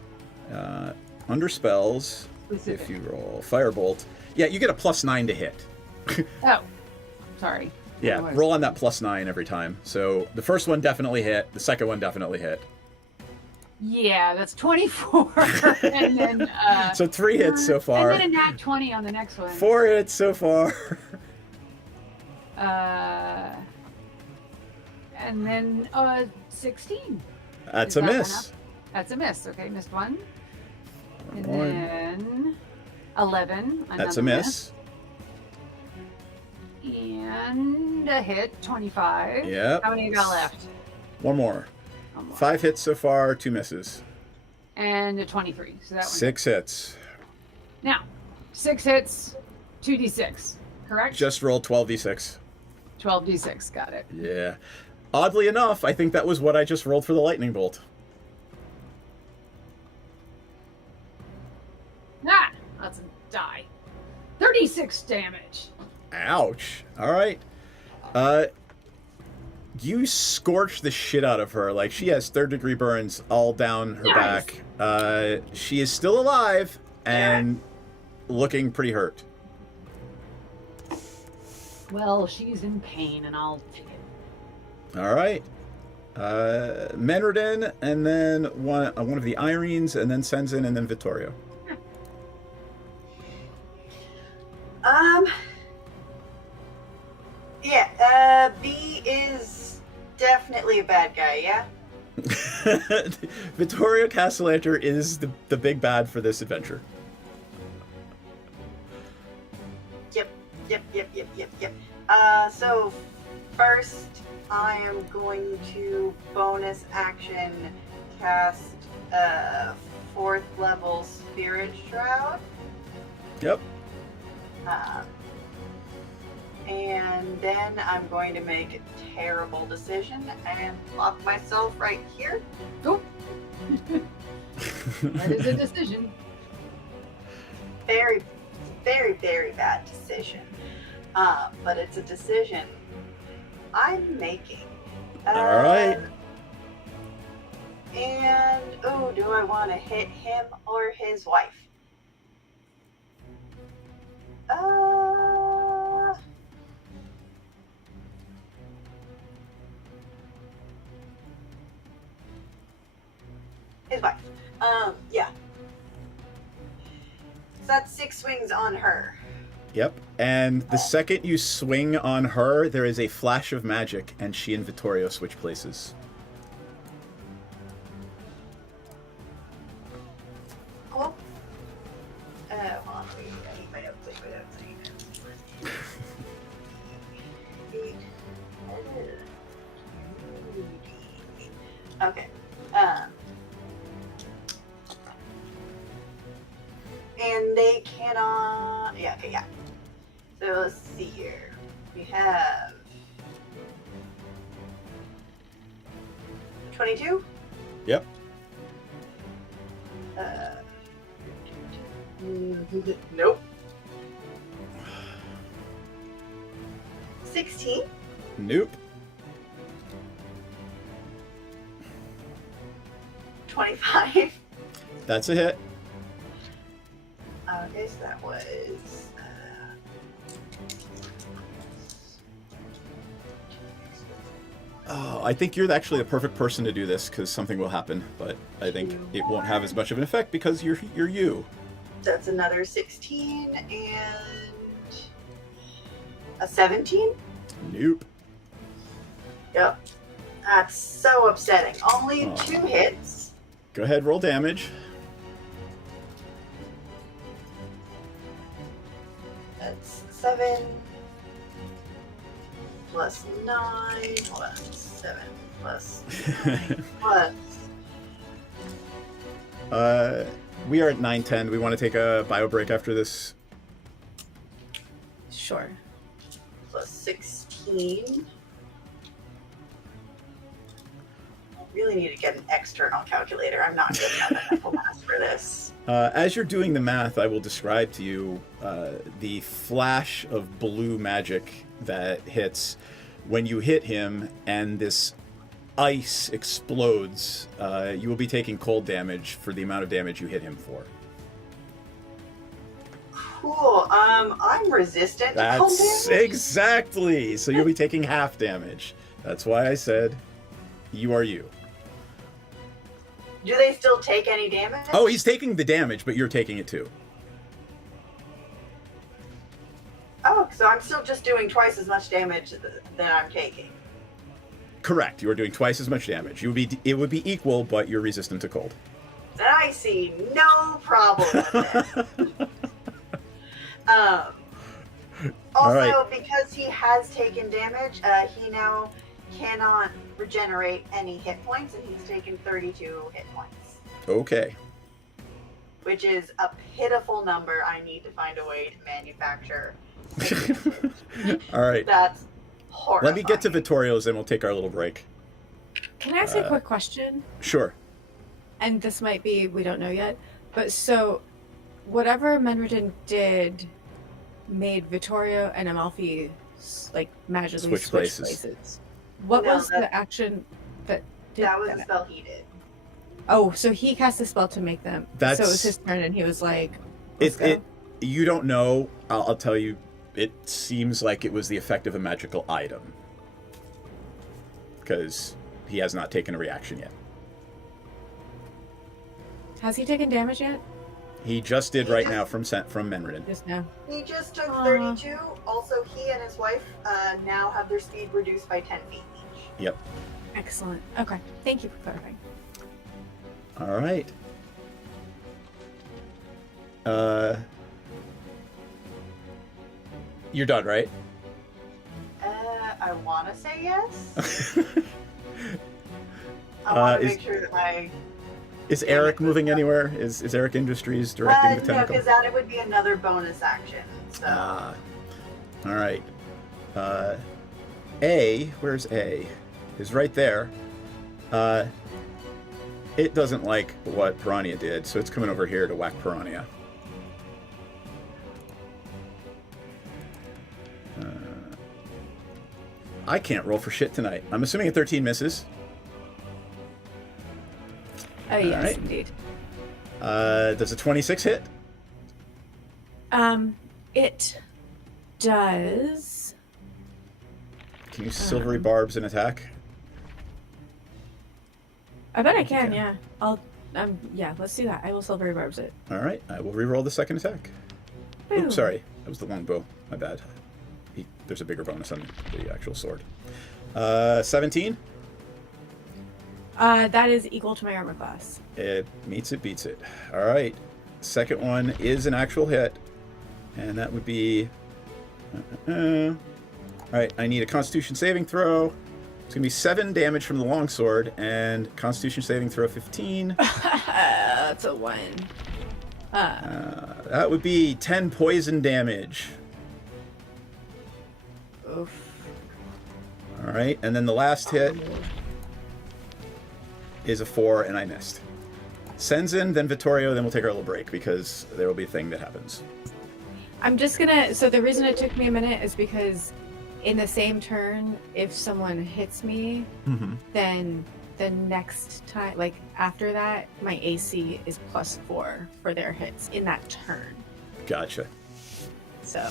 Under spells, Specific. if you roll Firebolt, yeah, you get a +9 to hit. Oh, sorry. Yeah, roll on that +9 every time. So the first one definitely hit. The second one definitely hit. Yeah, that's 24. And then So 3 hits so far. And then a nat 20 on the next one. 4 hits so far. And then 16. That's Is a that miss. enough? That's a miss. Okay, missed one. And One. then 11. That's a another miss. And a hit, 25. Yep. How many you got left? One more. One more. 5 hits so far, 2 misses. And a 23. So that one. 6 hits. Now, 6 hits, 2d6. Correct? Just roll 12d6. 12d6. Got it. Yeah. Oddly enough, I think that was what I just rolled for the lightning bolt. Ah, that's a die. 36 damage. Ouch. All right. You scorch the shit out of her. Like, she has 3rd-degree burns all down her Nice. back. She is still alive and looking pretty hurt. Well, she's in pain, and I'll take it. All right. Menredin, and then one of the Irenes, and then Senzin, and then Vittorio. Yeah, B is definitely a bad guy, yeah? Vittorio Castellanter is the big bad for this adventure. Yep. So first I am going to bonus action cast 4th level Spirit Shroud. Yep. And then I'm going to make a terrible decision and lock myself right here. Go. That is a decision. Very, very, very bad decision. But it's a decision I'm making. All right. And, do I want to hit him or his wife? His wife. Yeah. So that's 6 swings on her. Yep. And the second you swing on her, there is a flash of magic, and she and Vittorio switch places. Cool. Hold on, wait, I need my notes. Okay. And they cannot. Yeah. Okay. Yeah. So let's see here. We have 22. Yep. Nope. 16. Nope. 25. That's a hit. Okay, so that was. Oh, I think you're actually the perfect person to do this because something will happen, but I think it won't have as much of an effect because you're you. That's another 16 and a 17. Nope. Yep. That's so upsetting. Only 2 hits. Go ahead, roll damage. That's 7 plus 9 plus 7 plus 9 plus. We are at 9:10. We want to take a bio break after this. Sure. Plus 16. I really need to get an external calculator. I'm not good at mental math for this. As you're doing the math, I will describe to you the flash of blue magic that hits when you hit him, and this ice explodes. You will be taking cold damage for the amount of damage you hit him for. Cool. I'm resistant to cold That's damage. exactly. So you'll be taking half damage. That's why I said you are you. Do they still take any damage? Oh, he's taking the damage, but you're taking it too. Oh, so I'm still just doing twice as much damage than I'm taking. Correct. You are doing twice as much damage. It would be equal, but you're resistant to cold. Then I see no problem with it. Also, right. because he has taken damage, he now cannot regenerate any hit points, and he's taken 32 hit points. Okay. Which is a pitiful number I need to find a way to manufacture. All right. That's horrifying. Let me get to Vittorio's, then we'll take our little break. Can I ask a quick question? Sure. And this might be, we don't know yet, but so whatever Menredin did made Vittorio and Amalfi like magically Switch switch places. What was the action that did that? Was the spell he did. Oh, so he cast a spell to make them. So it was his turn, and he was like, Let's go. You don't know. I'll tell you. It seems like it was the effect of a magical item. Because he has not taken a reaction yet. Has he taken damage yet? He just did right now from Menredin. Just now. He just took 32. Also, he and his wife now have their speed reduced by 10 feet each. Yep. Excellent. Okay. Thank you for clarifying. All right. You're done, right? I want to say yes. I want to make sure that my... Is Eric moving anywhere? Is Eric Industries directing the No, tentacle? because that would be another bonus action. So. All right. A, where's A? Is right there. It doesn't like what Piranha did, so it's coming over here to whack Piranha. I can't roll for shit tonight. I'm assuming a 13 misses. Oh, yes, right. indeed. Does a 26 hit? It does. Can you silvery barbs an attack? I bet I can, yeah. Yeah, let's do that. I will silvery barbs it. All right, I will re-roll the second attack. Ooh. Oops, sorry. That was the longbow. My bad. There's a bigger bonus on the actual sword. 17? That is equal to my armor class. It meets it, beats it. All right. Second one is an actual hit. And that would be... All right, I need a Constitution saving throw. It's going to be 7 damage from the longsword, and Constitution saving throw 15. That's a 1. That would be 10 poison damage. Oof. All right, and then the last hit is a 4, and I missed. Senzin, then Vittorio, then we'll take our little break, because there will be a thing that happens. I'm just gonna... So the reason it took me a minute is because in the same turn, if someone hits me, then the next time, like after that, my AC is +4 for their hits in that turn. Gotcha. So...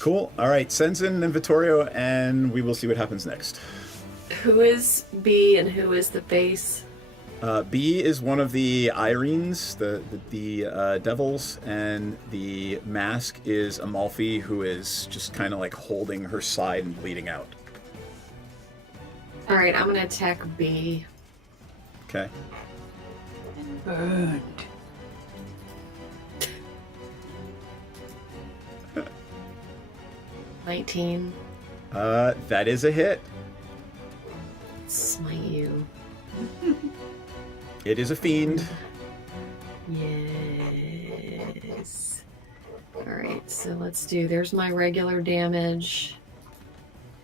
Cool. All right, Senzin, then Vittorio, and we will see what happens next. Who is B and who is the base? B is one of the Irines, the devils, and the mask is Amalfi, who is just kind of like holding her side and bleeding out. All right, I'm gonna attack B. Okay. Burned. $19. That is a hit. Smite you. It is a fiend. Yes. Alright, so let's do, there's my regular damage.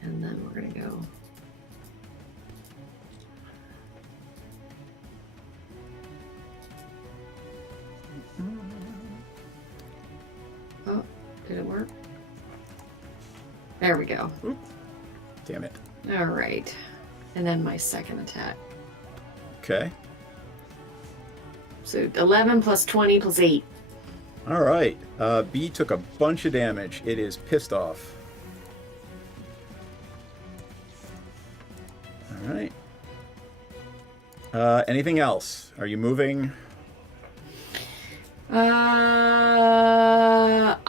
And then we're gonna go. Oh, did it work? There we go. Damn it. Alright. And then my second attack. Okay. So 11 plus 20 plus 8. All right. B took a bunch of damage. It is pissed off. All right. Anything else? Are you moving?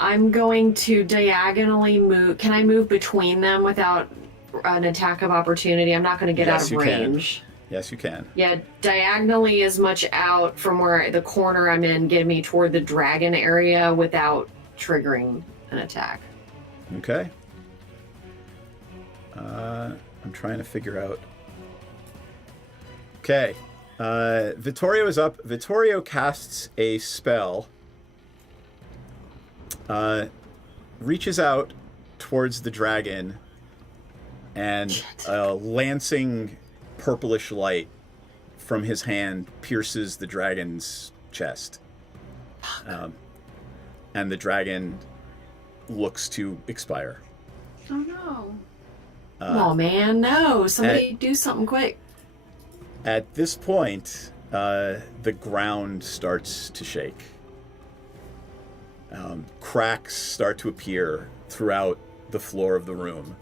I'm going to diagonally move. Can I move between them without an attack of opportunity? I'm not going to get out of range. Yes, you can. Yeah, diagonally as much out from where the corner I'm in, get me toward the dragon area without triggering an attack. Okay. I'm trying to figure out. Okay. Vittorio is up. Vittorio casts a spell. Reaches out towards the dragon, and a lancing purplish light from his hand pierces the dragon's chest. And the dragon looks to expire. Oh no. Oh man, no. Somebody do something quick. At this point, the ground starts to shake. Cracks start to appear throughout the floor of the room.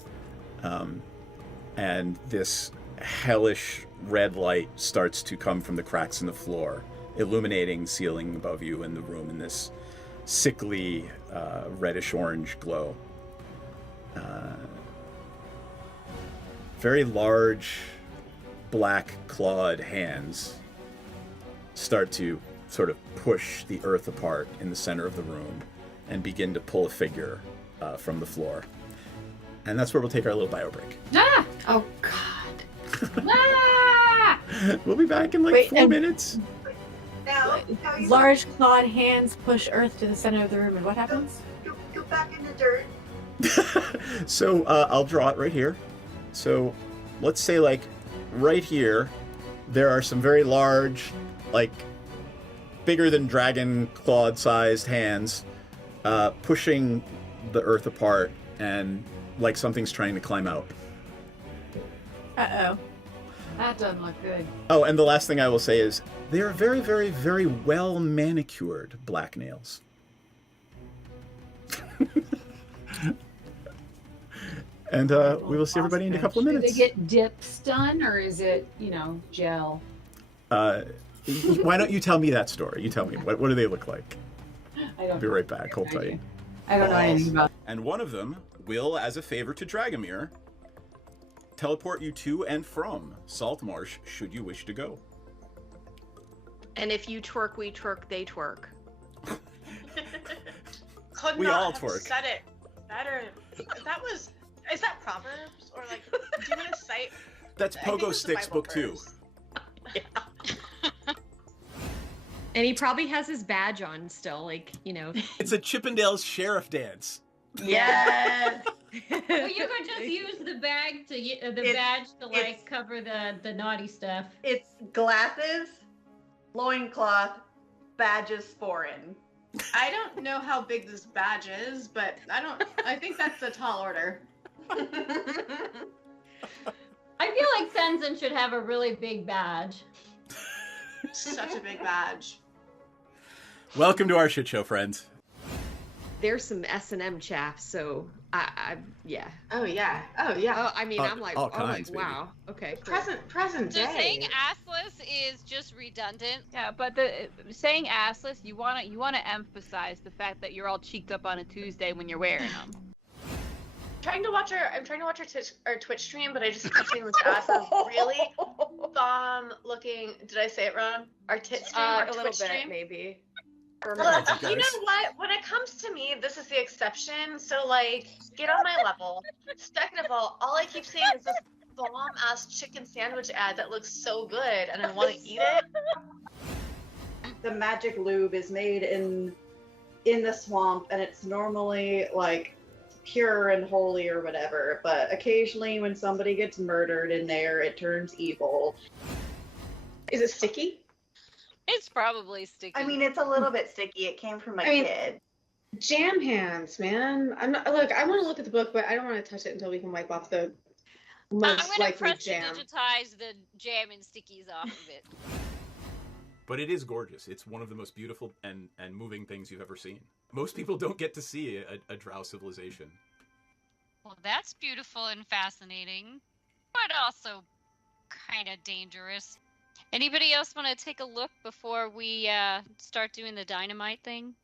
And this hellish red light starts to come from the cracks in the floor, illuminating the ceiling above you in the room in this sickly reddish-orange glow. Very large, black-clawed hands start to sort of push the earth apart in the center of the room and begin to pull a figure from the floor. And that's where we'll take our little bio break. Ah! Oh, God. Ah! We'll be back in like 4 minutes. Now Large clawed hands push Earth to the center of the room, and what happens? Go back in the dirt. So I'll draw it right here. So let's say like right here, there are some very large, like bigger than dragon clawed sized hands pushing the earth apart, and like something's trying to climb out. Uh-oh. That doesn't look good. Oh, and the last thing I will say is they are very, very, very well manicured black nails. And we will see everybody in a couple of minutes. Do they get dips done, or is it, gel? Why don't you tell me that story? You tell me. What do they look like? I don't I'll be right back. Hold tight. I don't know anything about it. And one of them will, as a favor to Dragomir, teleport you to and from Saltmarsh should you wish to go. And if you twerk, we twerk, they twerk. Could We not all have twerk. said it better. Is that Proverbs? Or like, do you want to cite? That's I think Pogo it's the Sticks Bible Book 2. And he probably has his badge on still, like, It's a Chippendales sheriff dance. Yes. Well, you could just use the bag to badge to like cover the naughty stuff. It's glasses, loincloth, badges foreign. I don't know how big this badge is, but I think that's a tall order. I feel like Tenzin should have a really big badge. Such a big badge. Welcome to our shit show, friends. There's some S&M chaff, so yeah. Oh yeah. Oh yeah. Oh, I mean, I'm like, all kinds, wow. Okay. Cool. Present So day. saying assless is just redundant. Yeah, but saying assless, you wanna emphasize the fact that you're all cheeked up on a Tuesday when you're wearing them. I'm trying to watch our Twitch stream, but I just kept seeing this ass really bomb looking. Did I say it wrong? Our tit stream, our A little Twitch bit, stream. maybe. Well, you know what? When it comes to me, this is the exception. So, like, get on my level. Second of all I keep seeing is this bomb-ass chicken sandwich ad that looks so good, and I want to eat it. The magic lube is made in the swamp, and it's normally, like, pure and holy or whatever, but occasionally when somebody gets murdered in there, it turns evil. Is it sticky? It's probably sticky. I mean, it's a little bit sticky. It came from a kid. Jam hands, man. I'm not. Look, I want to look at the book, but I don't want to touch it until we can wipe off the most I'm gonna likely press jam. to digitize the jam and stickies off of it. But it is gorgeous. It's one of the most beautiful and moving things you've ever seen. Most people don't get to see a drow civilization. Well, that's beautiful and fascinating, but also kind of dangerous. Anybody else want to take a look before we start doing the dynamite thing?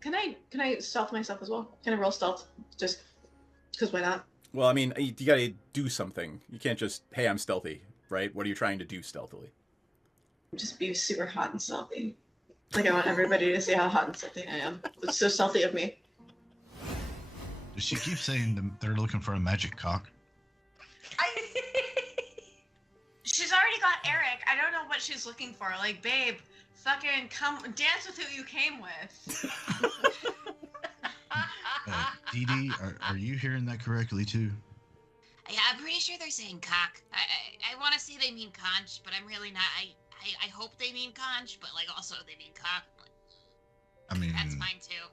Can I stealth myself as well? Can I roll stealth? Just because why not? Well, I mean, you gotta do something. You can't just, hey, I'm stealthy, right? What are you trying to do stealthily? Just be super hot and stealthy. Like, I want everybody to see how hot and stealthy I am. It's so stealthy of me. She keeps saying they're looking for a magic cock. She's already got Eric. I don't know what she's looking for. Like, babe, fucking come dance with who you came with. Dee Dee, are you hearing that correctly too? Yeah, I'm pretty sure they're saying cock. I want to say they mean conch, but I'm really not. I hope they mean conch, but like also they mean cock. I mean, that's fine too.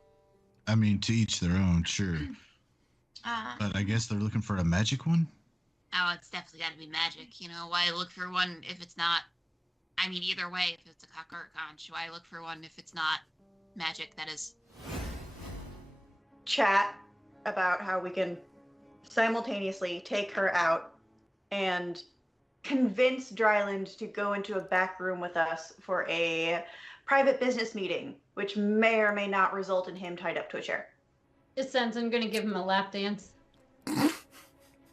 I mean, to each their own, sure. But I guess they're looking for a magic one? Oh, it's definitely got to be magic. You know, why look for one if it's not... I mean, either way, if it's a cock or a conch, why look for one if it's not magic, that is... Chat about how we can simultaneously take her out and convince Dryland to go into a back room with us for a private business meeting, which may or may not result in him tied up to a chair. It sounds I'm gonna give him a lap dance.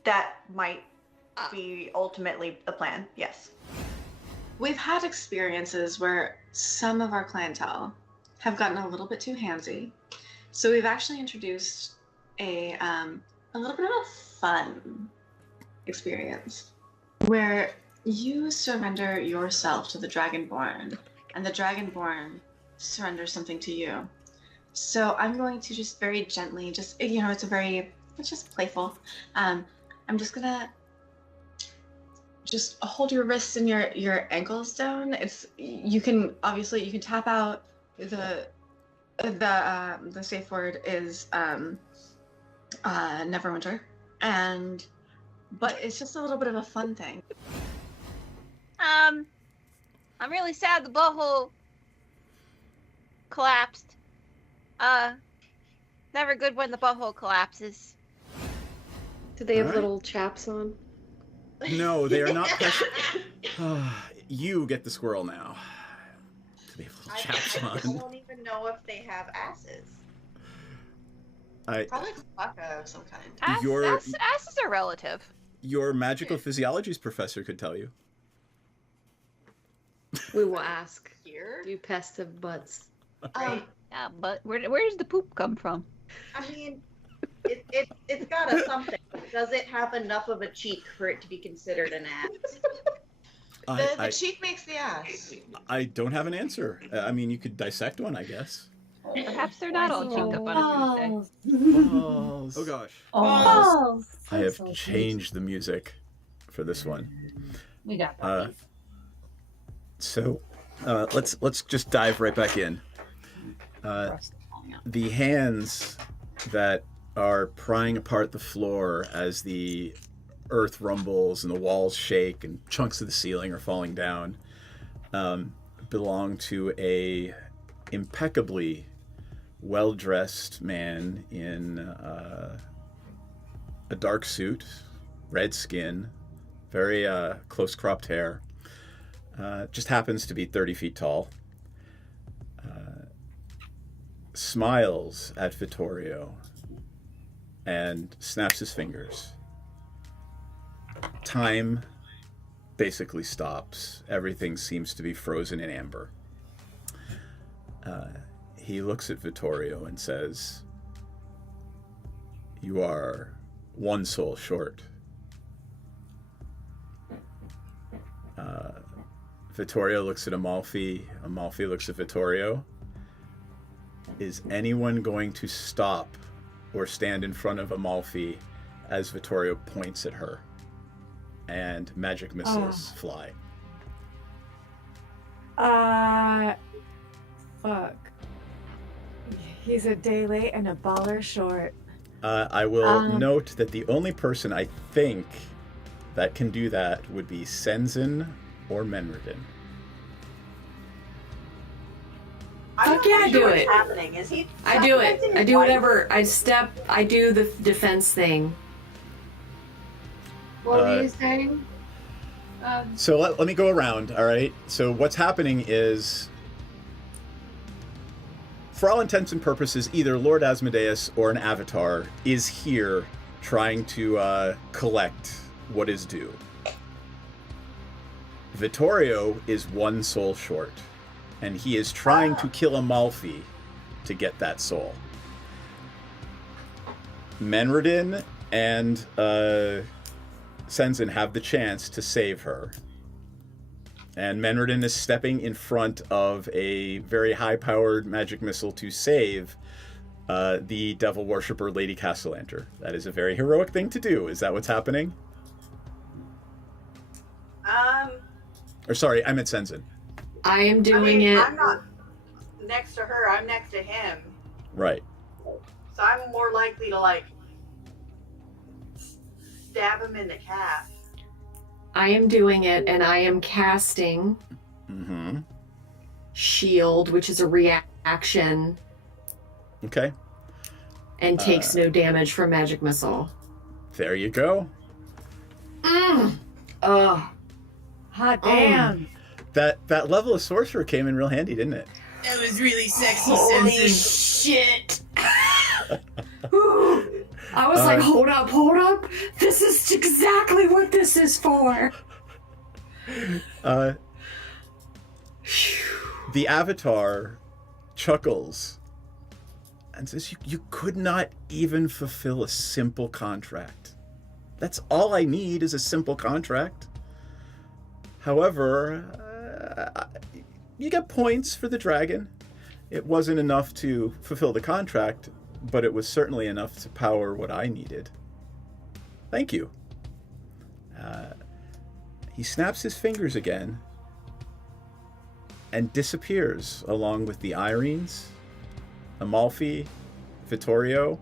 That might be ultimately the plan, yes. We've had experiences where some of our clientele have gotten a little bit too handsy. So we've actually introduced a little bit of a fun experience where you surrender yourself to the Dragonborn and the Dragonborn surrenders something to you. So I'm going to just very gently, it's just playful. I'm just gonna just hold your wrists and your ankles down. You can tap out. The safe word is Neverwinter, but it's just a little bit of a fun thing. I'm really sad the butthole collapsed. Never good when the butthole collapses. Do they have Alright. little chaps on? No, they are not. You get the squirrel now. They have little chaps I on. don't even know if they have asses. Probably caca of some kind. Asses are relative. Your magical physiologies professor could tell you. We will ask. Here? Do pests have butts? Yeah, but where does the poop come from? I mean, it's got a something. Does it have enough of a cheek for it to be considered an ass? The cheek makes the ass. I don't have an answer. I mean, you could dissect one, I guess. Perhaps they're not all cheeked up on a Tuesday. Balls. Oh gosh. Balls. I have changed the music for this one. We got So let's just dive right back in. The hands that are prying apart the floor as the earth rumbles and the walls shake and chunks of the ceiling are falling down belong to a impeccably well-dressed man in a dark suit, red skin, very close cropped hair. Just happens to be 30 feet tall. Smiles at Vittorio and snaps his fingers. Time basically stops. Everything seems to be frozen in amber. He looks at Vittorio and says, "You are one soul short." Vittorio looks at Amalfi. Amalfi looks at Vittorio. Is anyone going to stop or stand in front of Amalfi as Vittorio points at her and magic missiles fly? Fuck. He's a day late and a baller short. I will note that the only person I think that can do that would be Senzin or Menridin. Fuck yeah, I do what's it. Happening. Is he? I do it. I do whatever. I do the defense thing. What were you saying? So let me go around, all right? So what's happening is, for all intents and purposes, either Lord Asmodeus or an avatar is here trying to collect what is due. Vittorio is one soul short, and he is trying to kill Amalfi to get that soul. Menredin and Senzin have the chance to save her. And Menredin is stepping in front of a very high-powered magic missile to save the devil worshipper Lady Castellanter. That is a very heroic thing to do. Is that what's happening? Or sorry, I meant Senzin. I am doing it. I'm not next to her. I'm next to him. Right. So I'm more likely to, like, stab him in the calf. I am doing it, and I am casting Shield, which is a reaction. Okay. And takes no damage from magic missile. There you go. Hot damn. That level of sorcerer came in real handy, didn't it? That was really sexy. Holy shit! I was like, hold up. This is exactly what this is for. The avatar chuckles and says, you could not even fulfill a simple contract. That's all I need is a simple contract. However, you get points for the dragon. It wasn't enough to fulfill the contract, but it was certainly enough to power what I needed. Thank you. He snaps his fingers again and disappears along with the Irines, Amalfi, Vittorio,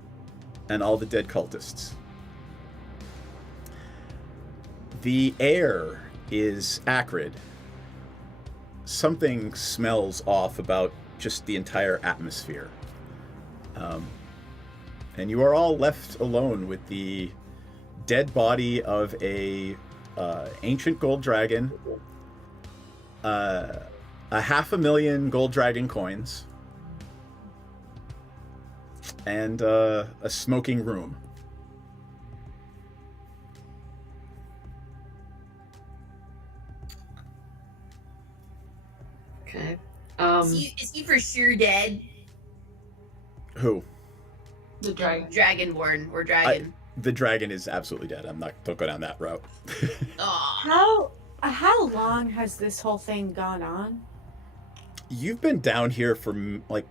and all the dead cultists. The air is acrid. Something smells off about just the entire atmosphere. And you are all left alone with the dead body of a ancient gold dragon, 500,000 gold dragon coins, and a smoking room. Okay. Is he for sure dead? Who? The dragon. Dragonborn or dragon. The dragon is absolutely dead. Don't go down that route. How long has this whole thing gone on? You've been down here for, like,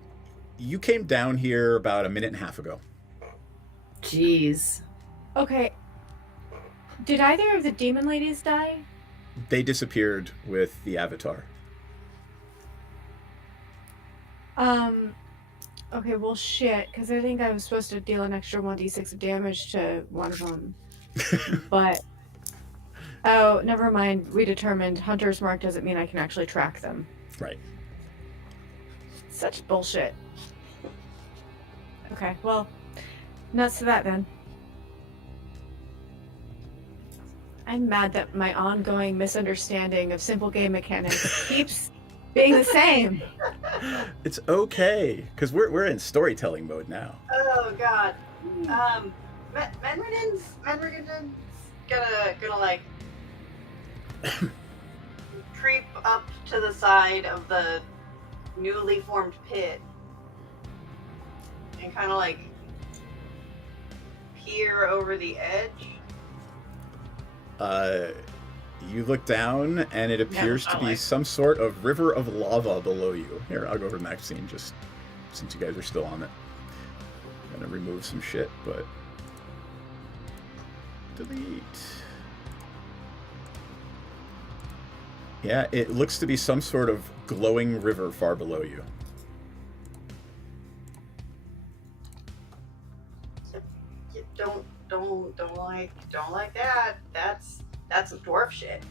you came down here about a minute and a half ago. Jeez. Okay. Did either of the demon ladies die? They disappeared with the avatar. Okay, well, shit, because I think I was supposed to deal an extra 1d6 of damage to one of them. But, oh, never mind. We determined Hunter's Mark doesn't mean I can actually track them. Right. Such bullshit. Okay, well, nuts to that then. I'm mad that my ongoing misunderstanding of simple game mechanics keeps being the same. It's okay, because we're in storytelling mode now. Oh god. Menredin's gonna like creep up to the side of the newly formed pit and kind of like peer over the edge. You look down, and it appears to be some sort of river of lava below you. Here, I'll go over to Maxine, just since you guys are still on it. I'm gonna remove some shit, but... delete. Yeah, it looks to be some sort of glowing river far below you. Don't like that. That's some dwarf shit.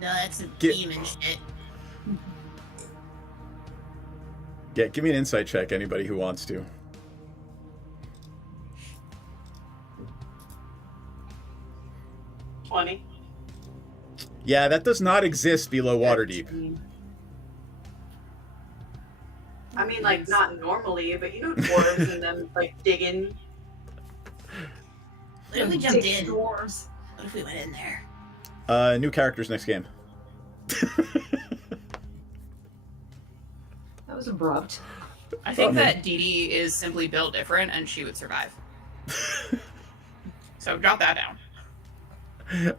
No, that's a demon shit. Yeah, give me an insight check, anybody who wants to. Yeah, that does not exist below Waterdeep. I mean, like, not normally, but you know dwarves and them, like, digging. What if we jumped in? Dwarves. What if we went in there? New characters next game. That was abrupt. I think that Dee Dee is simply built different and she would survive. So drop that down.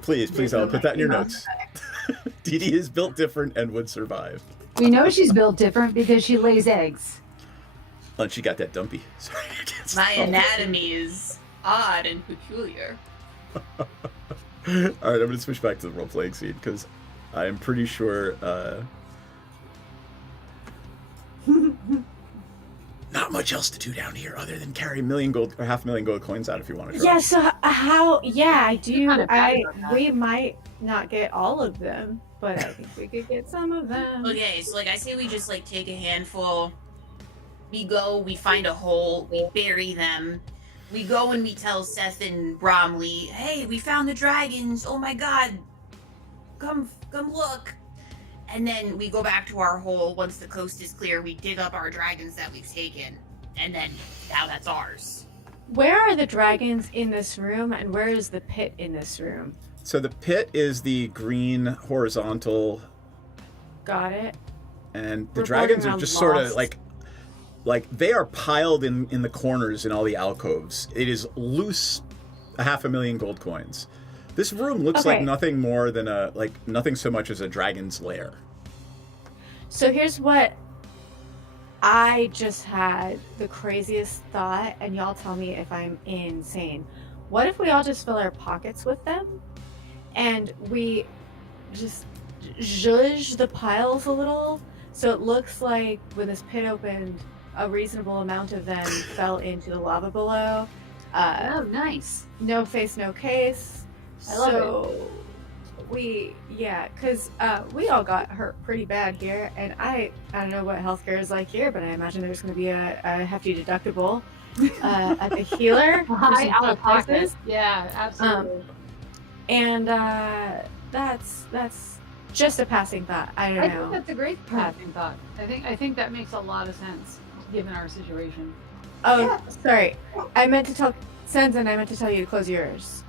Please, I'll put that in your notes. Dee Dee is built different and would survive. We know she's built different because she lays eggs. Oh, and she got that dumpy. Sorry, I can't stop. My anatomy is odd and peculiar. All right, I'm going to switch back to the role-playing scene because I am pretty sure not much else to do down here other than carry $1 million gold or $500,000 gold coins out if you want to try. Yeah, so how? Yeah, I do. We might not get all of them, but I think we could get some of them. Okay, so like I say we just like take a handful. We go, we find a hole, we bury them. We go and we tell Seth and Bromley, hey, we found the dragons. Oh my god. Come look. And then we go back to our hole. Once the coast is clear, we dig up our dragons that we've taken. And then now that's ours. Where are the dragons in this room, and where is the pit in this room? So the pit is the green horizontal. Got it. And the dragons are just sort of like they are piled in the corners in all the alcoves. It is loose, $500,000 gold coins. This room looks like nothing more than nothing so much as a dragon's lair. So here's what I just had the craziest thought, and y'all tell me if I'm insane. What if we all just fill our pockets with them, and we just zhuzh the piles a little, so it looks like when this pit opened, a reasonable amount of them fell into the lava below. Oh, nice. No face, no case. I love it. Because we all got hurt pretty bad here, and I don't know what healthcare is like here, but I imagine there's going to be a hefty deductible at the healer. High out of pocket. Yeah, absolutely. And that's just a passing thought. I don't know. I think that's a great passing thought. I think that makes a lot of sense given our situation. Oh, sorry. I meant to tell Sense, and I meant to tell you to close yours.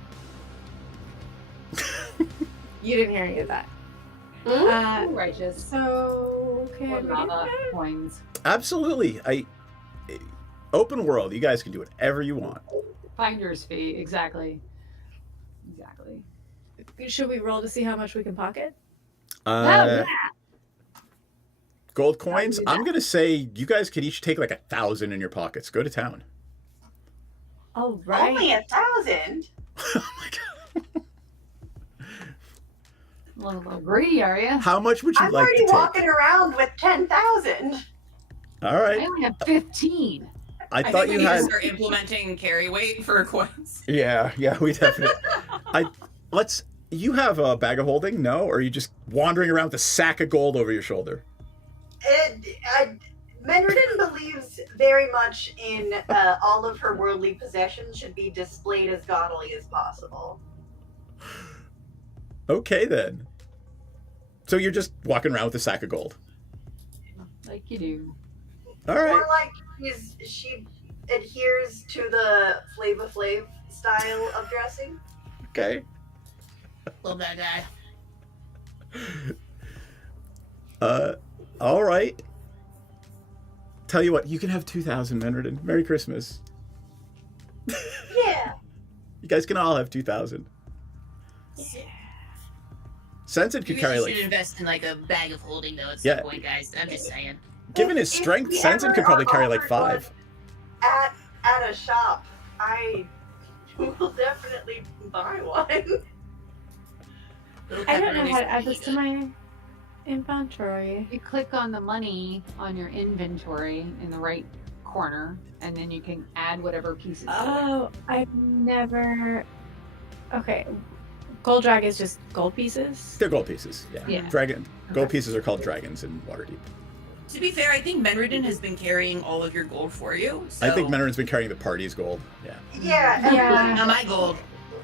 You didn't hear any of that. Righteous. So can we do that? Coins. Absolutely. Open world. You guys can do whatever you want. Finder's fee. Exactly. Should we roll to see how much we can pocket? Gold coins. I'm gonna say you guys could each take like 1,000 in your pockets. Go to town. All right. Only 1,000. A little greedy, are you? How much would you I'm like to already take? walking around with 10,000. All right. I only have 15. I thought think you we had. need to start implementing carry weight for coins. Yeah, we definitely. You have a bag of holding? No, or are you just wandering around with a sack of gold over your shoulder? Menredin believes very much in all of her worldly possessions should be displayed as gaudily as possible. Okay, then. So you're just walking around with a sack of gold. Like you do. All right. More like she adheres to the Flava Flav style of dressing. Okay. Love that guy. All right. Tell you what, you can have 2,000, Menredin. Merry Christmas. Yeah. You guys can all have 2,000. Yeah. Sensen could carry should invest in like a bag of holding though at some point, guys. I'm just saying. Given his strength, Sensen could probably carry like 5. At a shop, I will definitely buy one. I don't know how to add this to my inventory. You click on the money on your inventory in the right corner, and then you can add whatever pieces. Oh, I've never. Okay, gold drag is just gold pieces. They're gold pieces. Yeah. Dragon. Gold pieces are called dragons in Waterdeep. To be fair, I think Menredin has been carrying all of your gold for you. So... I think Menredin's been carrying the party's gold. Yeah. Yeah. Not my gold.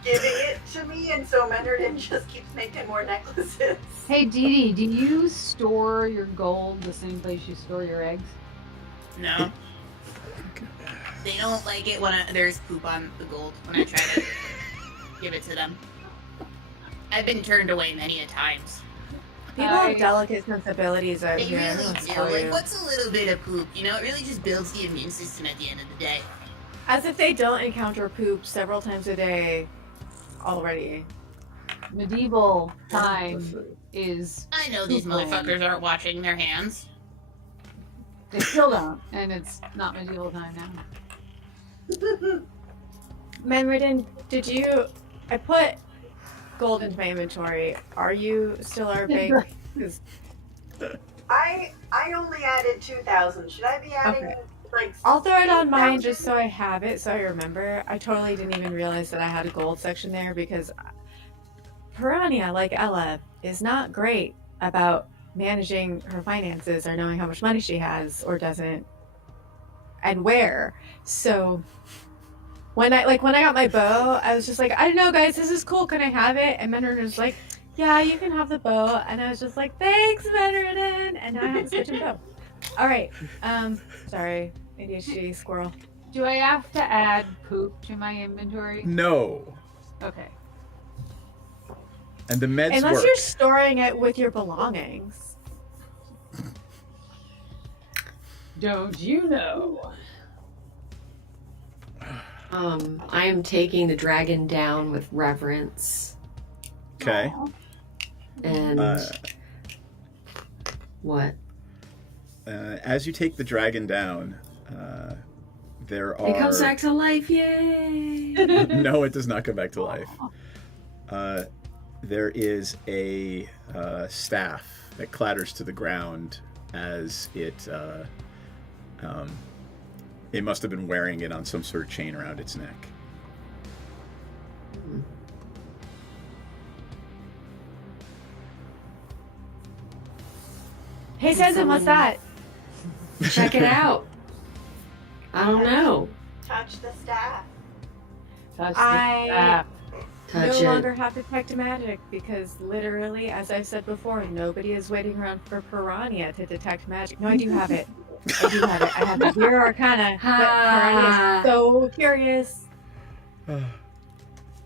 giving it to me, and so Menderden just keeps making more necklaces. Hey, Dee Dee, do you store your gold the same place you store your eggs? No. They don't like it when there's poop on the gold when I try to give it to them. I've been turned away many a times. People have delicate sensibilities out They here. I really don't do. tell Like, you. what's a little bit of poop? You know, it really just builds the immune system at the end of the day. As if they don't encounter poop several times a day already. Medieval time is. I know these poop land. motherfuckers aren't washing their hands. They still don't, and it's not medieval time now. Menridden, did you... I put gold into my inventory. Are you still our big... 'cause- I only added 2,000. Should I be adding Okay. like? I'll throw it on mine 8,000? just so I have it, so I remember. I totally didn't even realize that I had a gold section there because Piranha, like Ella, is not great about managing her finances or knowing how much money she has or doesn't and where. So when I got my bow, I was just like, I don't know, guys, this is cool. Can I have it? And Menridden was like, yeah, you can have the bow. And I was just like, thanks, Menridden. And now I have a switching bow. All right. Sorry, ADHD squirrel. Do I have to add poop to my inventory? No. Okay. And the meds Unless work. you're storing it with your belongings. Don't you know? I am taking the dragon down with reverence. Okay. And what? As you take the dragon down, there are... It comes back to life, yay! No, it does not come back to life. There is a staff that clatters to the ground as it must have been wearing it on some sort of chain around its neck. Hey, Sensen, what's that? Check it out. I don't know. Touch the staff. I Touch no it. longer have detect magic because literally, as I've said before, nobody is waiting around for Piranha to detect magic. No, I do have it. I do have it. I have the Zero Arcana, but Piranha is so curious.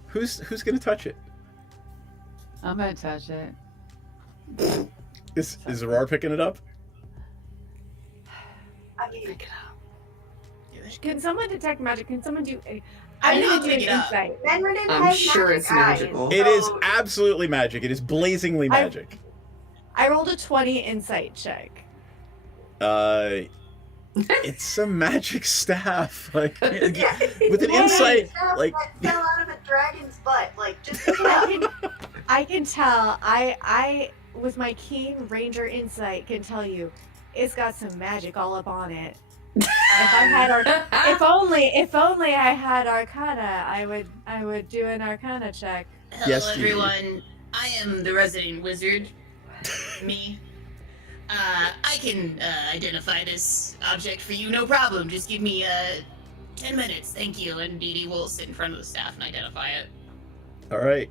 Who's gonna touch it? I'm gonna touch it. Is Aurora picking it up? I mean, Can someone detect magic? Can someone do a... I I'm know, gonna do an pick it up. insight. Menridden I'm has sure magic it's eyes, magical. It is so- absolutely magic. It is blazingly magic. I rolled a 20 insight check. It's a magic staff. Like Yeah. with an Yeah, insight, stuff like that fell out of a dragon's butt. Like, just pick it up. I can tell. I with my keen ranger insight can tell you it's got some magic all up on it. If I had if only I had Arcana, I would do an Arcana check. Hello, Yes, Dee Dee. everyone. I am the resident wizard. Me. I can identify this object for you, no problem. Just give me 10 minutes, thank you. And Dee Dee will sit in front of the staff and identify it. all right.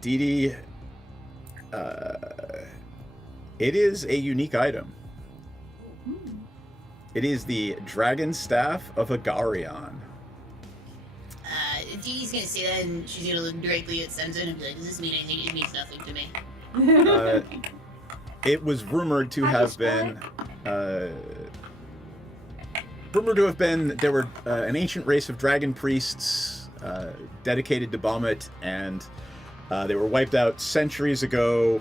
Dee Dee, it is a unique item. It is the Dragon Staff of Agarion. Dee Dee's gonna say that and she's gonna look directly at Sensen and be like, does this mean anything? It means nothing to me. It was rumored to have been there were an ancient race of dragon priests dedicated to Bahamut, and they were wiped out centuries ago.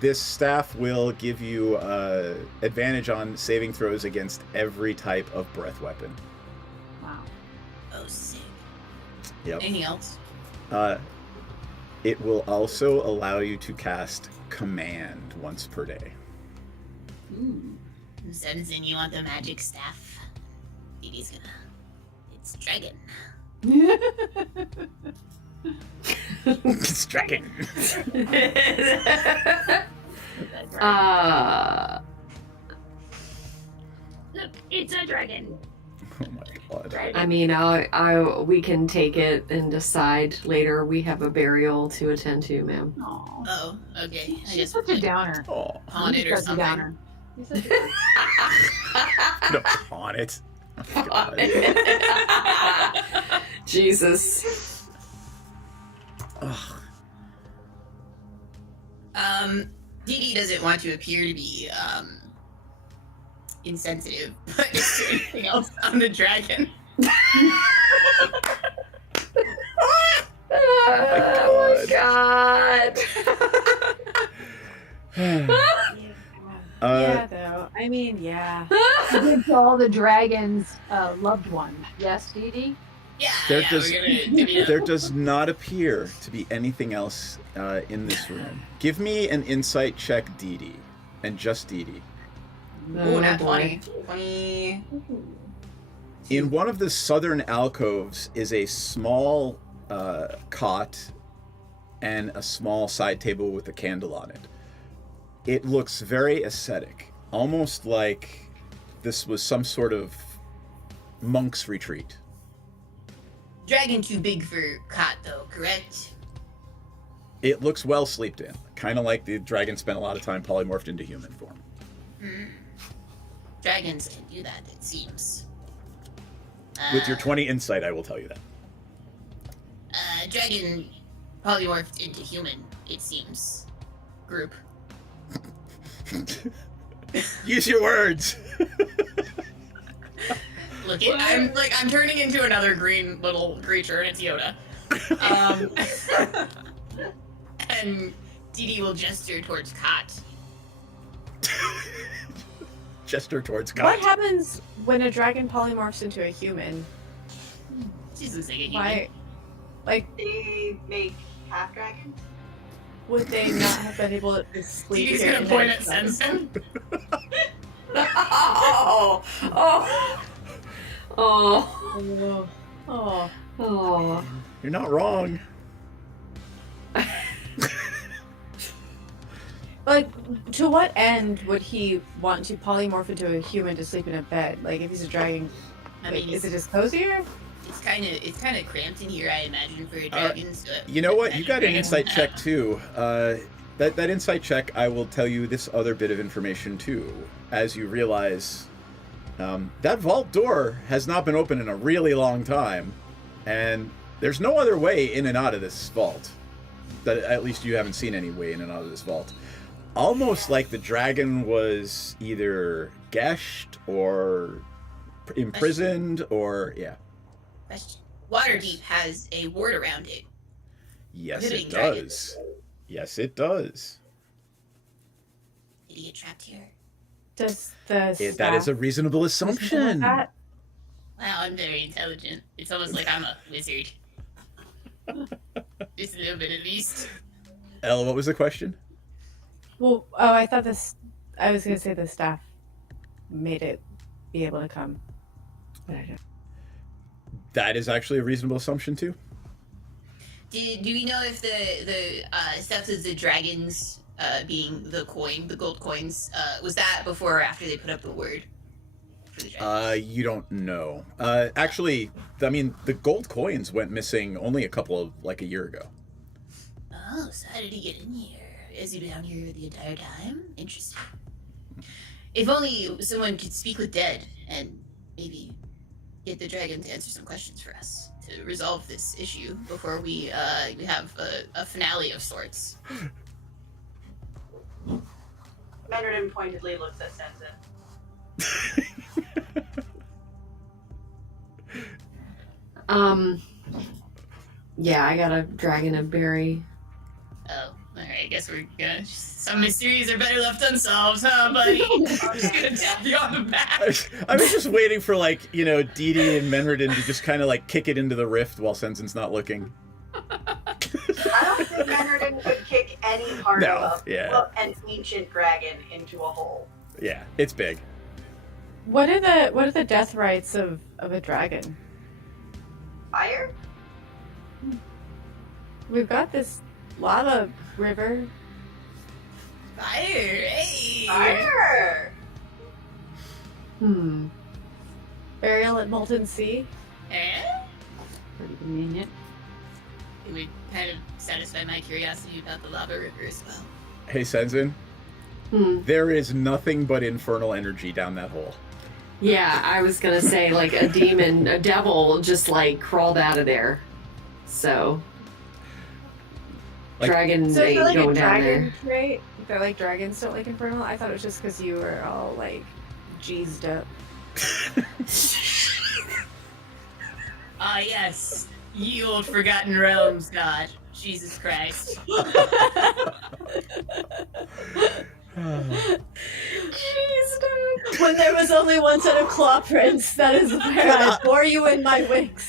This staff will give you advantage on saving throws against every type of breath weapon. Wow. Oh, sick. Yep. Anything else? It will also allow you to cast Command once per day. Ooh. Sensen, you want the magic staff? Dee Dee's gonna... It's dragon. It's dragon. Look, it's a dragon. Oh my god. I mean, we can take it and decide later. We have a burial to attend to, ma'am. Oh, okay. I She's guess such a downer. Oh, pawn it or Such a something. downer. He's such a no, pawn it. Oh, God. Jesus. Ugh. Dee Dee doesn't want to appear to be insensitive, but is there anything else on the dragon? Oh my god. Yeah, though. I mean, yeah. Give to all the dragons loved one. Yes, Dee Dee? Yeah, There yeah, does we're gonna divvy it up. there does not appear to be anything else in this room. Give me an insight check, Dee Dee, and just Dee Dee. Ooh, not boy. 20. 20. In one of the southern alcoves is a small cot and a small side table with a candle on it. It looks very ascetic, almost like this was some sort of monk's retreat. Dragon too big for cot, though, correct? It looks well sleeped in, kind of like the dragon spent a lot of time polymorphed into human form. Dragons can do that, it seems. With your 20 insight, I will tell you that. Dragon polymorphed into human, it seems. Group. Use your words. Look, I'm turning into another green little creature, and it's Yoda. And Dee Dee will gesture towards cot. Gesture towards God. What happens when a dragon polymorphs into a human? She looks like a human. Why? Like, They make half dragons. would they not have been able to sleep He's here gonna in point their at Sensen. Oh. You're not wrong. Like, to what end would he want to polymorph into a human to sleep in a bed? Like, if he's a dragon, I mean, is it just cozier? It's kind of cramped in here, I imagine, for a dragon. So You know what? You got an insight check too. That insight check, I will tell you this other bit of information too. As you realize, that vault door has not been open in a really long time, and there's no other way in and out of this vault. That at least you haven't seen any way in and out of this vault. Almost like the dragon was either gashed or imprisoned or yeah. Question. Waterdeep has a ward around it. Yes, Prohibiting it dragons. does. Yes, it does. Did he get trapped here? Does the That is a reasonable assumption. Wow, I'm very intelligent. It's almost like I'm a wizard. Just a little bit at least. Elle, what was the question? Well, I thought I was going to say the staff made it be able to come. But I don't. That is actually a reasonable assumption too. Do we know if the stuff of the dragons being the gold coins, was that before or after they put up the word for the dragons? You don't know. Actually, I mean, the gold coins went missing only a year ago. Oh, so how did he get in here? Is he down here the entire time? Interesting. If only someone could speak with dead and maybe get the dragon to answer some questions for us to resolve this issue before we have a finale of sorts. Menredin pointedly looks at Sensen. Yeah, I got a dragon to bury. Oh, alright, I guess we're gonna... Some mysteries are better left unsolved, huh, buddy? I'm just gonna tap you on the back. I was just waiting for, Dee Dee and Menredin to just kind of, kick it into the rift while Sensen's not looking. I don't think Menredin could kick any part of an ancient dragon into a hole. Yeah, it's big. What are the death rites of a dragon? Fire? We've got this lava river. Fire! Hey! Fire! Burial at Molten Sea. Pretty convenient. It would kind of satisfy my curiosity about the lava river as well. Hey, Senzin. There is nothing but infernal energy down that hole. Yeah, I was gonna say, like, a demon, a devil just, like, crawled out of there. So... Like, dragons So ain't is that like a going down dragon there. trait? That like dragons don't like infernal? I thought it was just because you were all like G'd up. Ah, yes. Ye old forgotten realms, God. Jesus Christ. Jeez, when there was only one set of claw prints, that is where I bore you in my wings.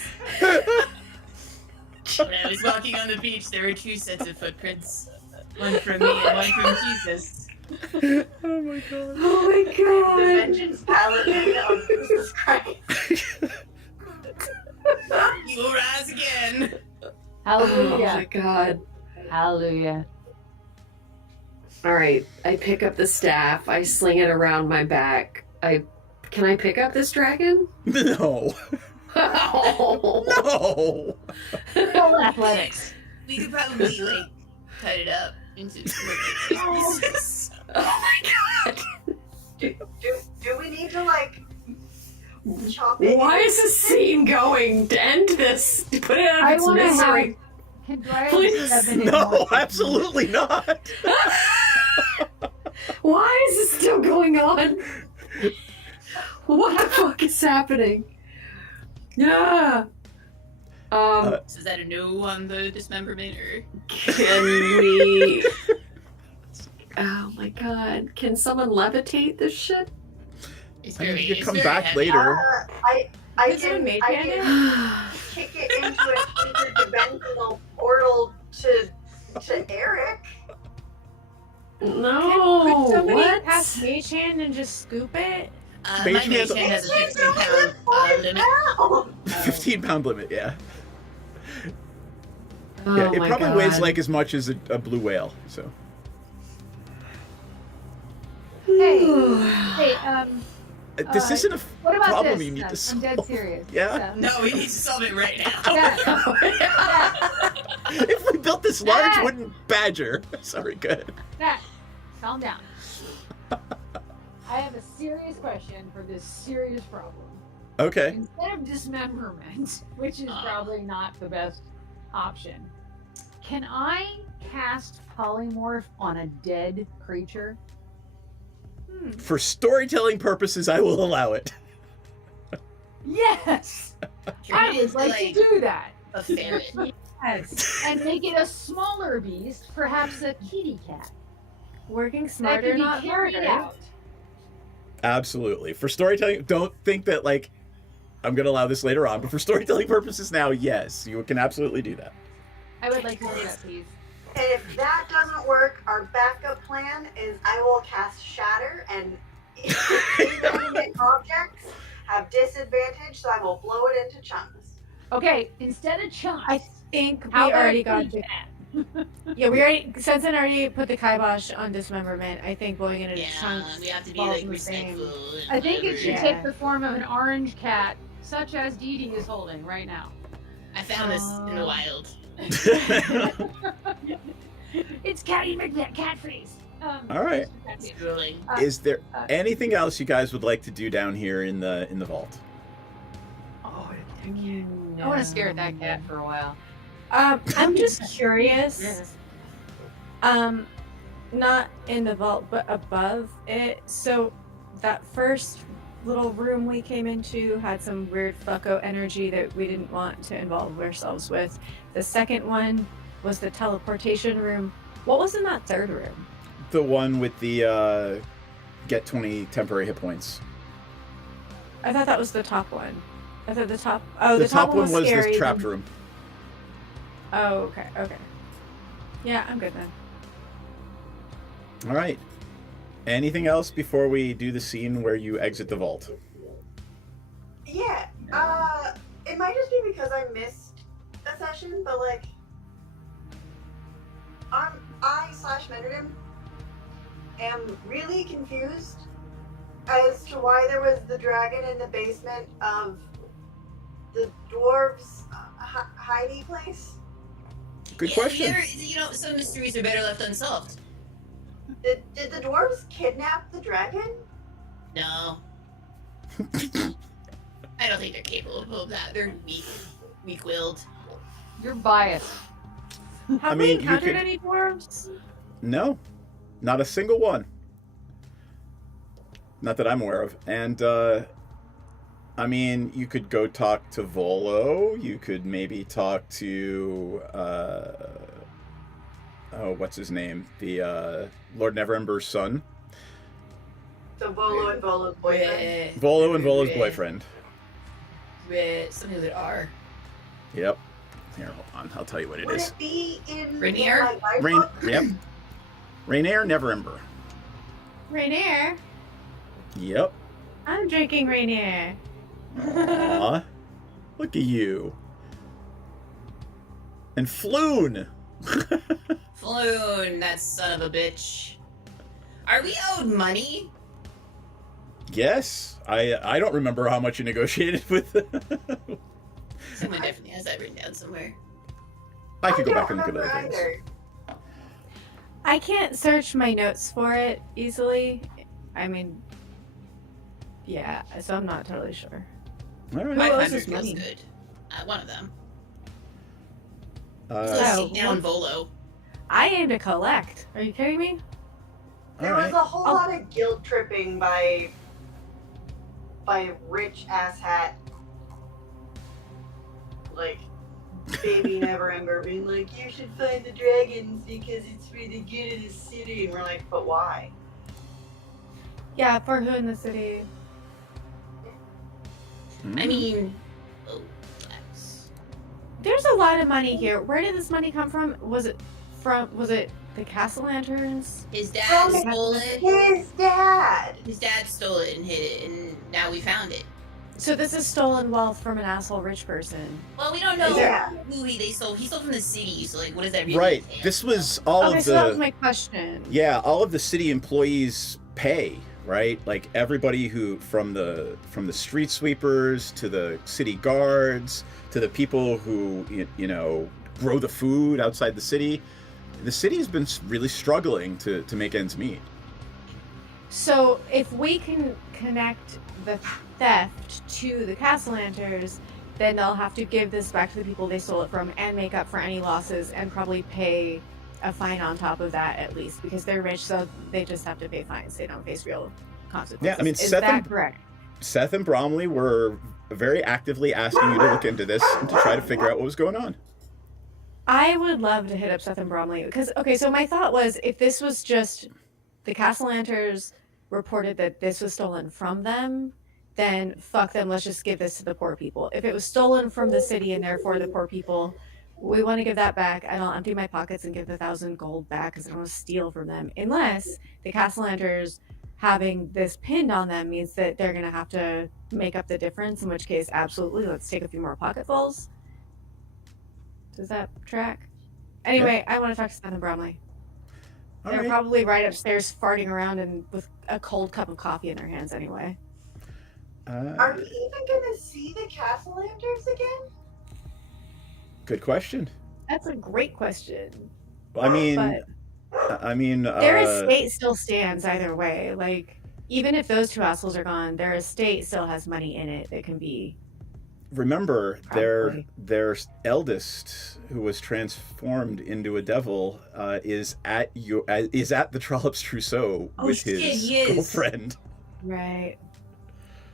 When I was walking on the beach, there were 2 sets of footprints. One from me and one from Jesus. Oh my god. Oh my god. The vengeance paladin of Jesus Christ. You will rise again. Hallelujah. Oh my god. Hallelujah. Alright, I pick up the staff, I sling it around my back. Can I pick up this dragon? No. No. Full athletics. We could probably, like, cut it up into pieces. Oh my god. Do we need to, like, chop it? Why is this scene going? To end this. Put it out of I its want to misery. Can Dryland Please. step in and No, watch it? absolutely not. Why is this still going on? What the fuck is happening? Yeah. So is that a no on the dismemberment, or Can we... Oh my god. Can someone levitate this shit? it's I mean, very, you could it's come very back heavy. later. I Is it a can mage kick it into an interdimensional portal to Eric. No. Could somebody what? pass Mage Hand and just scoop it? My Mage mage hand- hand has a 15-pound limit. 15-pound limit, yeah. Oh Yeah, it my probably god. weighs like as much as a blue whale, so. Hey, This isn't a what about problem this? you need to I'm solve. dead serious. Yeah? No, we need to solve it right now. If we built this large wooden badger. Sorry, good. Zach, calm down. I have a serious question for this serious problem. Okay. Instead of dismemberment, which is probably not the best option, can I cast polymorph on a dead creature? For storytelling purposes, I will allow it. Yes! I would like to do that. A ferret. Yes. And make it a smaller beast, perhaps a kitty cat. Working That smarter, can be not carried harder. out. Absolutely. For storytelling, don't think that, like, I'm going to allow this later on, but for storytelling purposes now, yes, you can absolutely do that. I would like to do that, please. And if that doesn't work, our backup plan is I will cast Shatter, and inanimate objects have disadvantage, so I will blow it into chunks. Okay, instead of chunks, I think we how about already a got kitty the... cat? Yeah, we already... Sensen already put the kibosh on dismemberment. I think blowing it into chunks we have to be falls like in the same. respectful. and I think it whatever. should Yeah. take the form of an orange cat, such as Dee Dee is holding right now. I found this in the wild. It's Catty McCatface. All right. It's drooling. Is there anything else you guys would like to do down here in the vault? I want to stare at that cat for a while. I'm just curious. Not in the vault, but above it. So that first little room we came into had some weird fucko energy that we didn't want to involve ourselves with. The second one was the teleportation room. What was in that third room? The one with the get 20 temporary hit points. I thought that was the top one. I thought the top. Oh, The top one was scary. this trapped room. Oh, okay, okay. Yeah, I'm good then. All right. Anything else before we do the scene where you exit the vault? Yeah, it might just be because I missed a session, but like, I/Menderdom am really confused as to why there was the dragon in the basement of the dwarves' hiding place? Good question. Some mysteries are better left unsolved. Did the dwarves kidnap the dragon? No. I don't think they're capable of that. They're weak-willed. You're biased. Have we encountered any dwarves? No, not a single one. Not that I'm aware of. And, I mean, you could go talk to Volo. You could maybe talk to, what's his name? The, Lord Neverember's son. So Volo and Volo's boyfriend? Volo and Volo's boyfriend. Something with R. Yep. Here, hold on. I'll tell you what it Would is. it be in Rainier? my guidebook? Yep. Rainier Neverember. Rainier? Yep. I'm drinking Rainier. Aww. Look at you. And Floon. Floon, that son of a bitch. Are we owed money? Yes. I don't remember how much you negotiated with. Someone definitely has that written down somewhere. I could go back and look at other things. I can't search my notes for it easily. I mean, yeah, so I'm not totally sure. All right. 500 feels good. One of them. Sit down, Volo. I aim to collect. Are you kidding me? There was a whole lot of guilt tripping by rich asshat, like baby Neverember being like, you should find the dragons because it's for the good of the city, and we're like, but why? Yeah, for who in the city? I mean, there's a lot of money here. Where did this money come from? Was it the Castle Lanterns? His dad stole it. His dad stole it and hid it, and now we found it. So this is stolen wealth from an asshole rich person. Well, we don't know who they stole. He stole from the city, so like, what does that really Right. entail? This was all of the. So that was my question. Yeah, all of the city employees pay, right? Like everybody who from the street sweepers to the city guards to the people who grow the food outside the city. The city has been really struggling to make ends meet. So if we can connect the theft to the Castle Lanterns, then they'll have to give this back to the people they stole it from and make up for any losses and probably pay a fine on top of that at least, because they're rich, so they just have to pay fines. They don't face real consequences. Yeah, I mean, is that correct? Seth and Bromley were very actively asking you to look into this and to try to figure out what was going on. I would love to hit up Seth and Bromley because, okay, so my thought was if this was just the Castle Lanterns reported that this was stolen from them, then fuck them, let's just give this to the poor people. If it was stolen from the city and therefore the poor people, we want to give that back, and I'll empty my pockets and give the 1,000 gold back because I don't want to steal from them. Unless the Castle Lanterns having this pinned on them means that they're going to have to make up the difference, in which case, absolutely, let's take a few more pocketfuls. Does that track? Anyway, I want to talk to Seth and Bromley. They're probably right upstairs farting around and with a cold cup of coffee in their hands anyway. Are we even going to see the Castle Lanterns again? Good question. That's a great question. I mean, their estate still stands either way. Like, even if those two assholes are gone, their estate still has money in it that can be. Remember, their eldest, who was transformed into a devil, is at the Trollops Trousseau with his girlfriend. Right.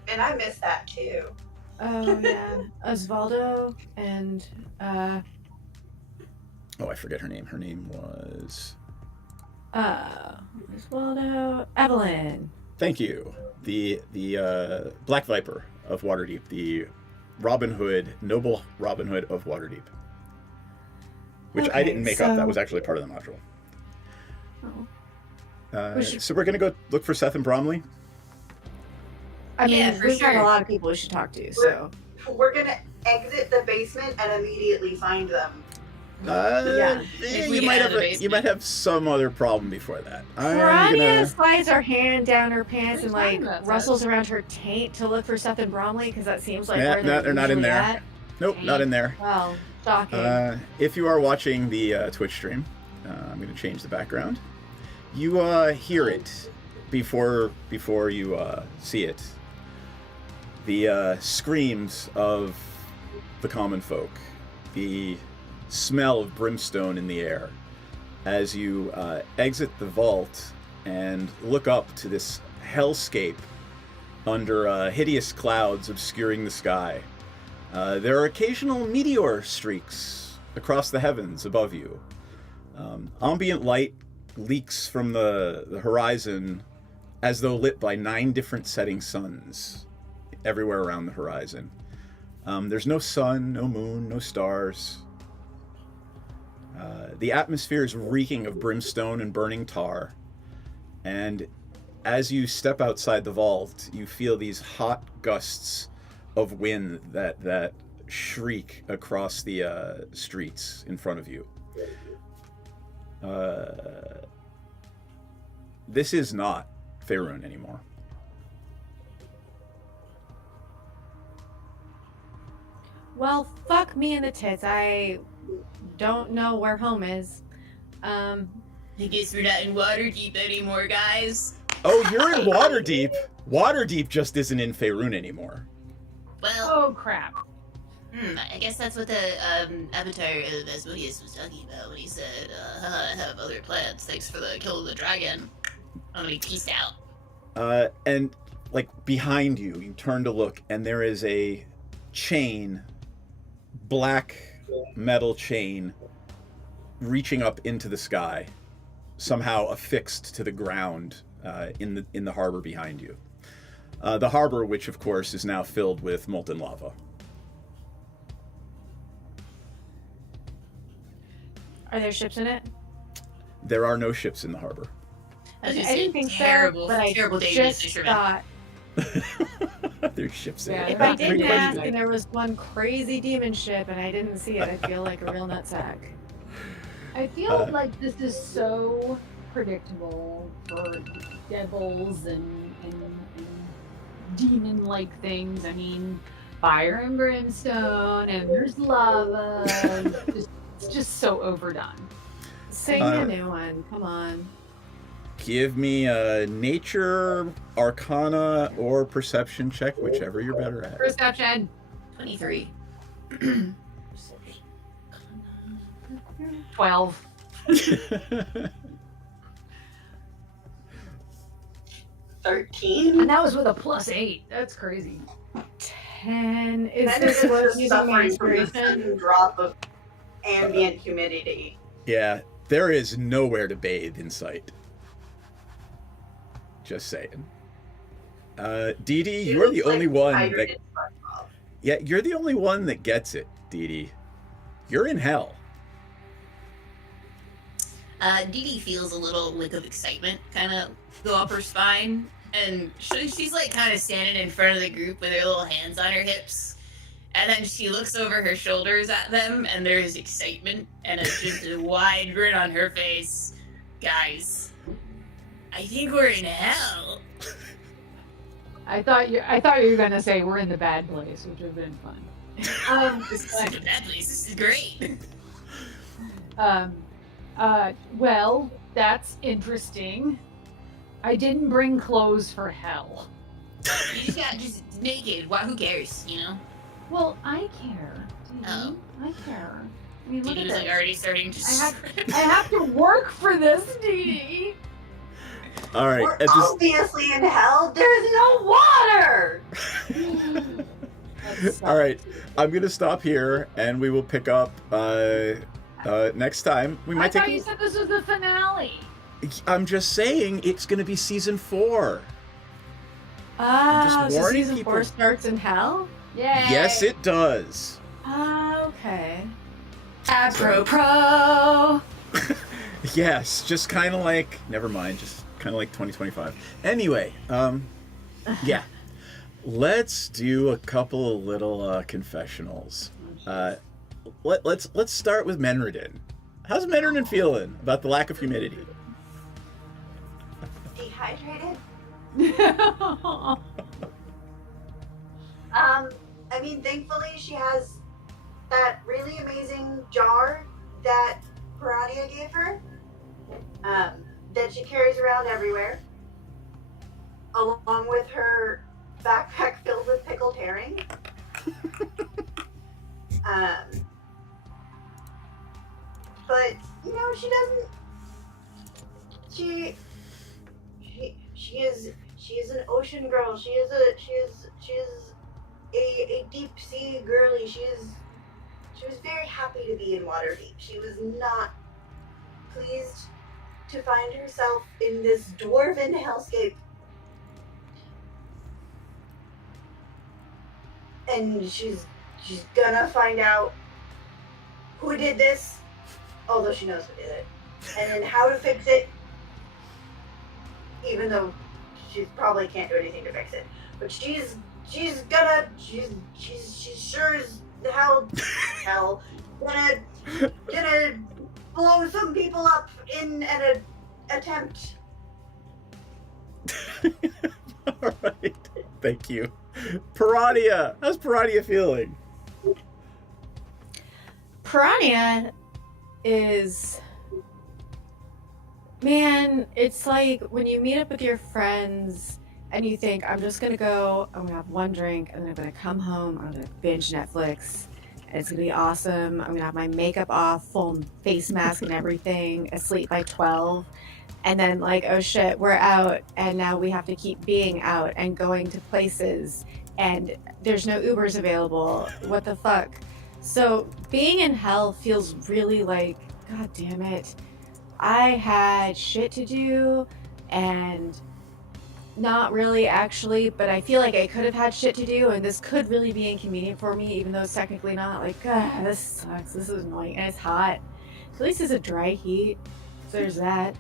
And I miss that too. Oh yeah, Osvaldo and. Oh, I forget her name. Her name was. Osvaldo Evelyn. Thank you. The Black Viper of Waterdeep, the Robin Hood, noble Robin Hood of Waterdeep. Which I didn't make up, that was actually part of the module. So we're going to go look for Seth and Bromley? I mean, we've got a lot of people we should talk to, so. We're going to exit the basement and immediately find them. Yeah. You might have some other problem before that. Piranha slides her hand down her pants and talking like about rustles around her taint to look for Seth and Bromley because that seems like Yeah, where no, they're not in usually there. at. Nope, not in there. Well, shocking. If you are watching the Twitch stream, I'm going to change the background. You hear it before you see it. The screams of the common folk, the smell of brimstone in the air, as you exit the vault and look up to this hellscape under hideous clouds obscuring the sky. There are occasional meteor streaks across the heavens above you. Ambient light leaks from the horizon as though lit by 9 different setting suns everywhere around the horizon. There's no sun, no moon, no stars. The atmosphere is reeking of brimstone and burning tar. And as you step outside the vault, you feel these hot gusts of wind that shriek across the streets in front of you. This is not Faerun anymore. Well, fuck me in the tits. I don't know where home is. I guess we're not in Waterdeep anymore, guys. Oh, you're in Waterdeep. Waterdeep just isn't in Faerun anymore. Well, oh crap. I guess that's what the avatar of Asmodeus was talking about when he said, I have other plans. Thanks for the kill of the dragon. I'm gonna be peaced out. And like behind you, you turn to look, and there is a chain, black metal chain, reaching up into the sky, somehow affixed to the ground in the harbor behind you. The harbor, which of course is now filled with molten lava. Are there ships in it? There are no ships in the harbor. I didn't think terrible, so, but I terrible dangerous just fishermen. thought There's ships in if it. I didn't ask and there was one crazy demon ship and I didn't see it, I'd feel like a real nutsack. I feel like this is so predictable for devils and demon-like things. I mean, fire and brimstone, and there's lava. It's just so overdone. Sing a new one. Come on. Give me a nature, arcana, or perception check, whichever you're better at. Perception. 23. 12. 13. And that was with a +8. That's crazy. 10. Is That this is what just using my suffering from the inspiration? sudden drop of ambient humidity. Yeah, there is nowhere to bathe in sight. Just saying. Dee Dee, you're the only one that... Yeah, you're the only one that gets it, Dee Dee. You're in hell. Dee Dee feels a little lick of excitement kind of go up her spine, and she's like kind of standing in front of the group with her little hands on her hips, and then she looks over her shoulders at them, and there's excitement and it's just a wide grin on her face. Guys, I think we're in hell. I thought you were gonna say we're in the bad place, which would have been fun. This isn't a bad place. This is great. Well, that's interesting. I didn't bring clothes for hell. You just got just naked. Who cares? You know. Well, I care. Oh. I care. I mean, look Dee at Dee's this. like already starting to. I have to work for this, Dee Dee. All right. We're obviously in hell. There's no water. All right. I'm going to stop here, and we will pick up next time. We might I take thought you said this was the finale. I'm just saying it's going to be season 4. Ah, just so warning season people. 4 starts in hell? Yeah. Yes, it does. Ah, okay. Apropos. Yes, just kind of like, never mind, just kind of like 2025. Anyway, yeah. Let's do a couple of little confessionals. let's start with Menredin. How's Menredin feeling about the lack of humidity? Dehydrated? I mean, thankfully she has that really amazing jar that Piranha gave her, that she carries around everywhere, along with her backpack filled with pickled herring. But you know, she doesn't. She is an ocean girl. She is a deep sea girly. She was very happy to be in Waterdeep. She was not pleased to find herself in this dwarven hellscape. And she's gonna find out who did this, although she knows who did it, and then how to fix it, even though she probably can't do anything to fix it. But she's sure as hell gonna blow some people up in an attempt. All right, thank you. Piranha, how's Piranha feeling? Piranha is, man, it's like when you meet up with your friends and you think, I'm just gonna go, I'm gonna have one drink, and then I'm gonna come home, I'm gonna binge Netflix, and it's gonna be awesome. I'm gonna have my makeup off, full face mask and everything, asleep by 12. And then, like, oh shit, we're out, and now we have to keep being out and going to places, and there's no Ubers available. What the fuck? So being in hell feels really like, god damn it, I had shit to do, and not really actually, but I feel like I could have had shit to do, and this could really be inconvenient for me, even though it's technically not. Like, this sucks, this is annoying, and it's hot. At least it's a dry heat, so there's that.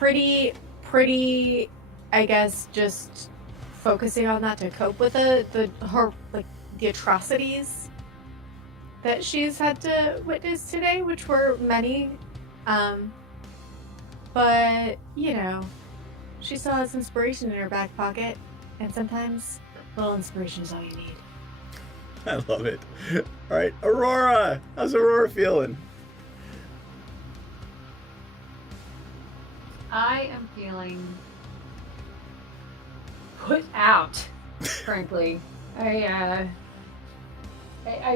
Pretty, I guess, just focusing on that to cope with the atrocities that she's had to witness today, which were many. But, you know, she still has inspiration in her back pocket, and sometimes a little inspiration is all you need. I love it. All right, Aurora, how's Aurora feeling? I am feeling put out, frankly. I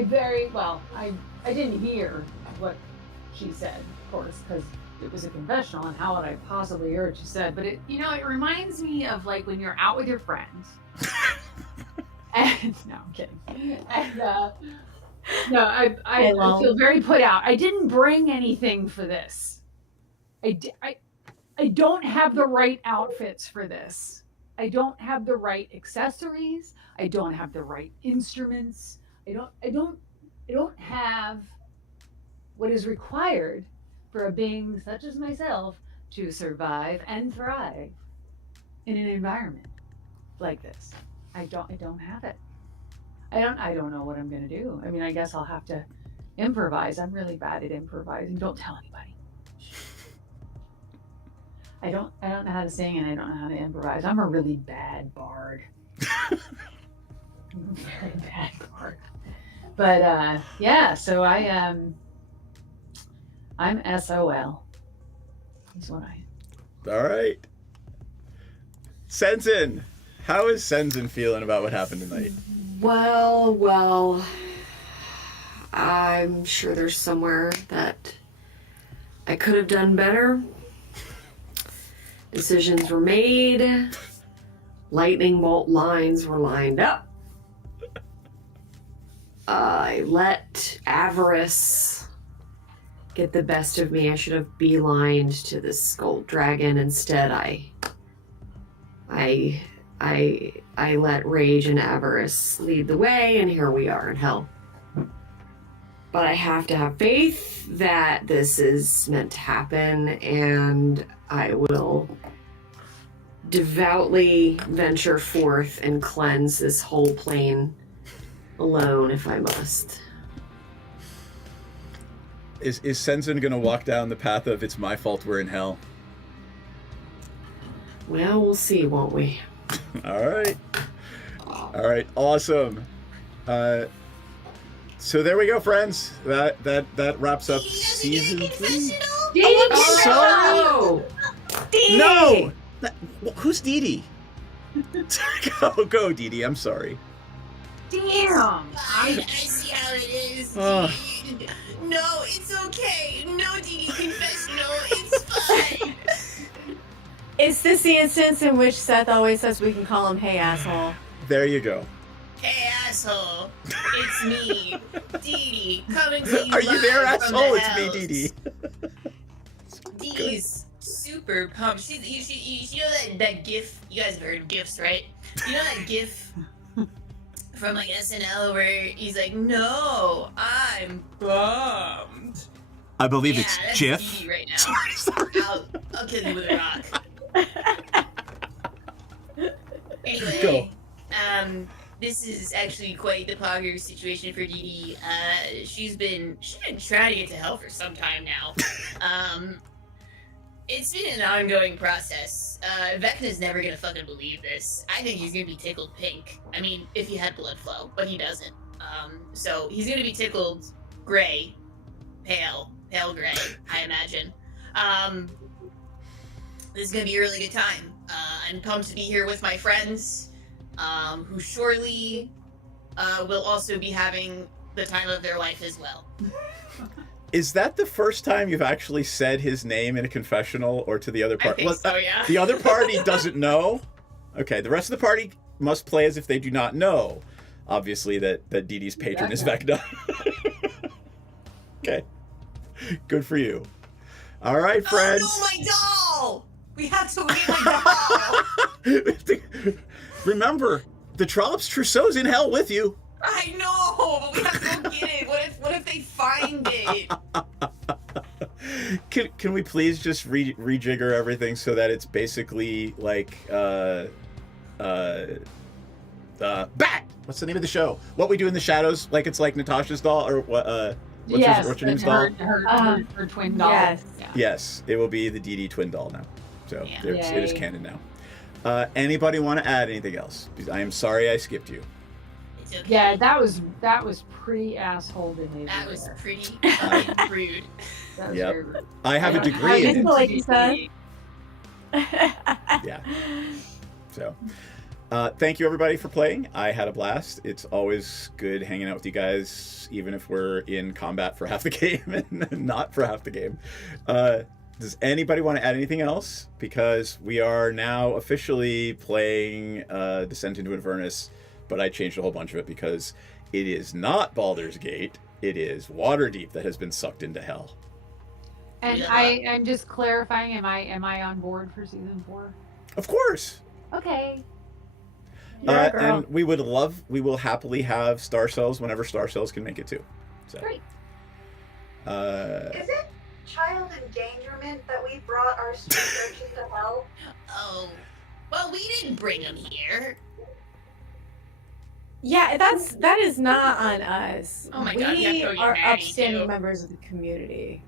very well. I didn't hear what she said, of course, because it was a confessional, and how would I possibly hear what she said? But it reminds me of like when you're out with your friends. And no, I'm kidding. And no, I feel very put out. I didn't bring anything for this. I don't have the right outfits for this. I don't have the right accessories. I don't have the right instruments. I don't have what is required for a being such as myself to survive and thrive in an environment like this. I don't have it. I don't know what I'm gonna do. I mean, I guess I'll have to improvise. I'm really bad at improvising. Don't tell anybody. I don't know how to sing, and I don't know how to improvise. I'm a really bad bard. I'm a very bad bard. But yeah, so I'm SOL. That's what I am. All right. Sensen, how is Sensen feeling about what happened tonight? Well, I'm sure there's somewhere that I could have done better. Decisions were made. Lightning bolt lines were lined up. I let avarice get the best of me. I should have beelined to this gold dragon. Instead, I let rage and avarice lead the way, and here we are in hell. But I have to have faith that this is meant to happen, and I will devoutly venture forth and cleanse this whole plane alone if I must. Is Senzen gonna walk down the path of it's my fault we're in hell? Well, we'll see, won't we? All right, awesome. So there we go, friends. That wraps up season 3. Oh, Dee! No! Who's Dee Dee? Go, Dee Dee. I'm sorry. Damn! I see how it is. Oh. No, it's okay. No, Dee Dee, confessional. It's fine. Is this the instance in which Seth always says we can call him "Hey asshole"? There you go. Hey, asshole. It's me, Dee Dee, coming to you. Are you there, live from asshole? the It's me, hells. Dee Dee. Dee Dee's super pumped. You know that GIF? You guys have heard of GIFs, right? You know that GIF from like SNL where he's like, "No, I'm bummed." I believe Yeah, it's that's Jif. Dee Dee right now. Sorry. I'll kill you with a rock. Anyway, Go. this is actually quite the pogger situation for Dee Dee. She's been trying to get to hell for some time now. It's been an ongoing process. Vecna's never gonna fucking believe this. I think he's gonna be tickled pink. I mean, if he had blood flow, but he doesn't. So he's gonna be tickled gray, pale gray, I imagine. This is gonna be a really good time. I'm pumped to be here with my friends, who surely will also be having the time of their life as well. Is that the first time you've actually said his name in a confessional or to the other I party? think so, yeah. The other party doesn't know? Okay, the rest of the party must play as if they do not know, obviously, that Dee Dee's patron is Vecna. Okay. Good for you. All right, friends. Oh no, my doll! We have to wait my doll! Remember, the Trollops Trousseau's in hell with you. I know, but we have to go get it. What if they find it? Can we please just rejigger everything so that it's basically like Bat! What's the name of the show? What We Do in the Shadows? Like it's like Natasha's doll or what? What's your name's doll? Her twin doll. Yes. Yeah. Yes, it will be the Dee Dee twin doll now. So Yeah. it is canon now. Anybody want to add anything else? Because I am sorry I skipped you. It's okay. Yeah, that was pretty asshole behavior. That was there. pretty rude. That was Yep. very rude. I have a I don't- degree in Just like you said. Yeah. So, thank you everybody for playing. I had a blast. It's always good hanging out with you guys, even if we're in combat for half the game and not for half the game. Does anybody want to add anything else? Because we are now officially playing Descent into Avernus, but I changed a whole bunch of it because it is not Baldur's Gate. It is Waterdeep that has been sucked into hell. And Yeah. I'm just clarifying. Am I on board for season 4? Of course. Okay. You're a girl. And we will happily have Star Cells whenever Star Cells can make it too. So. Great. Is it child endangerment that we brought our street urchin to hell? Oh, well, we didn't bring him here. Yeah, that is not on us. Oh my God, we have to go get are Maddie, upstanding too. members of the community.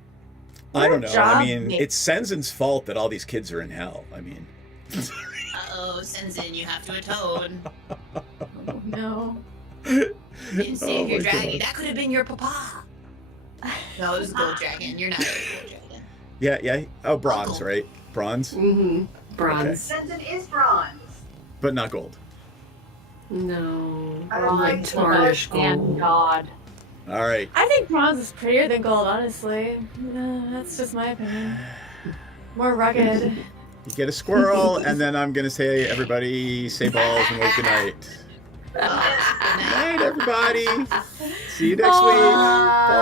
I don't know. I job, mean, Nick. it's Senzen's fault that all these kids are in hell. I mean, Uh-oh, Senzen, you have to atone. Oh, no. Didn't save Oh your my dragon. God. That could have been your papa. No, it was a gold dragon. You're not a gold dragon. yeah. Oh, bronze, Uncle. right? Bronze, Mm-hmm. Bronze. Sensen is bronze. but not gold. No. I Or like like tarnished And gold. God. All right. I think bronze is prettier than gold, honestly. That's just my opinion. More rugged. You get a squirrel, and then I'm gonna say, everybody, say balls and wave good night. Good night, everybody. See you next week. Aw.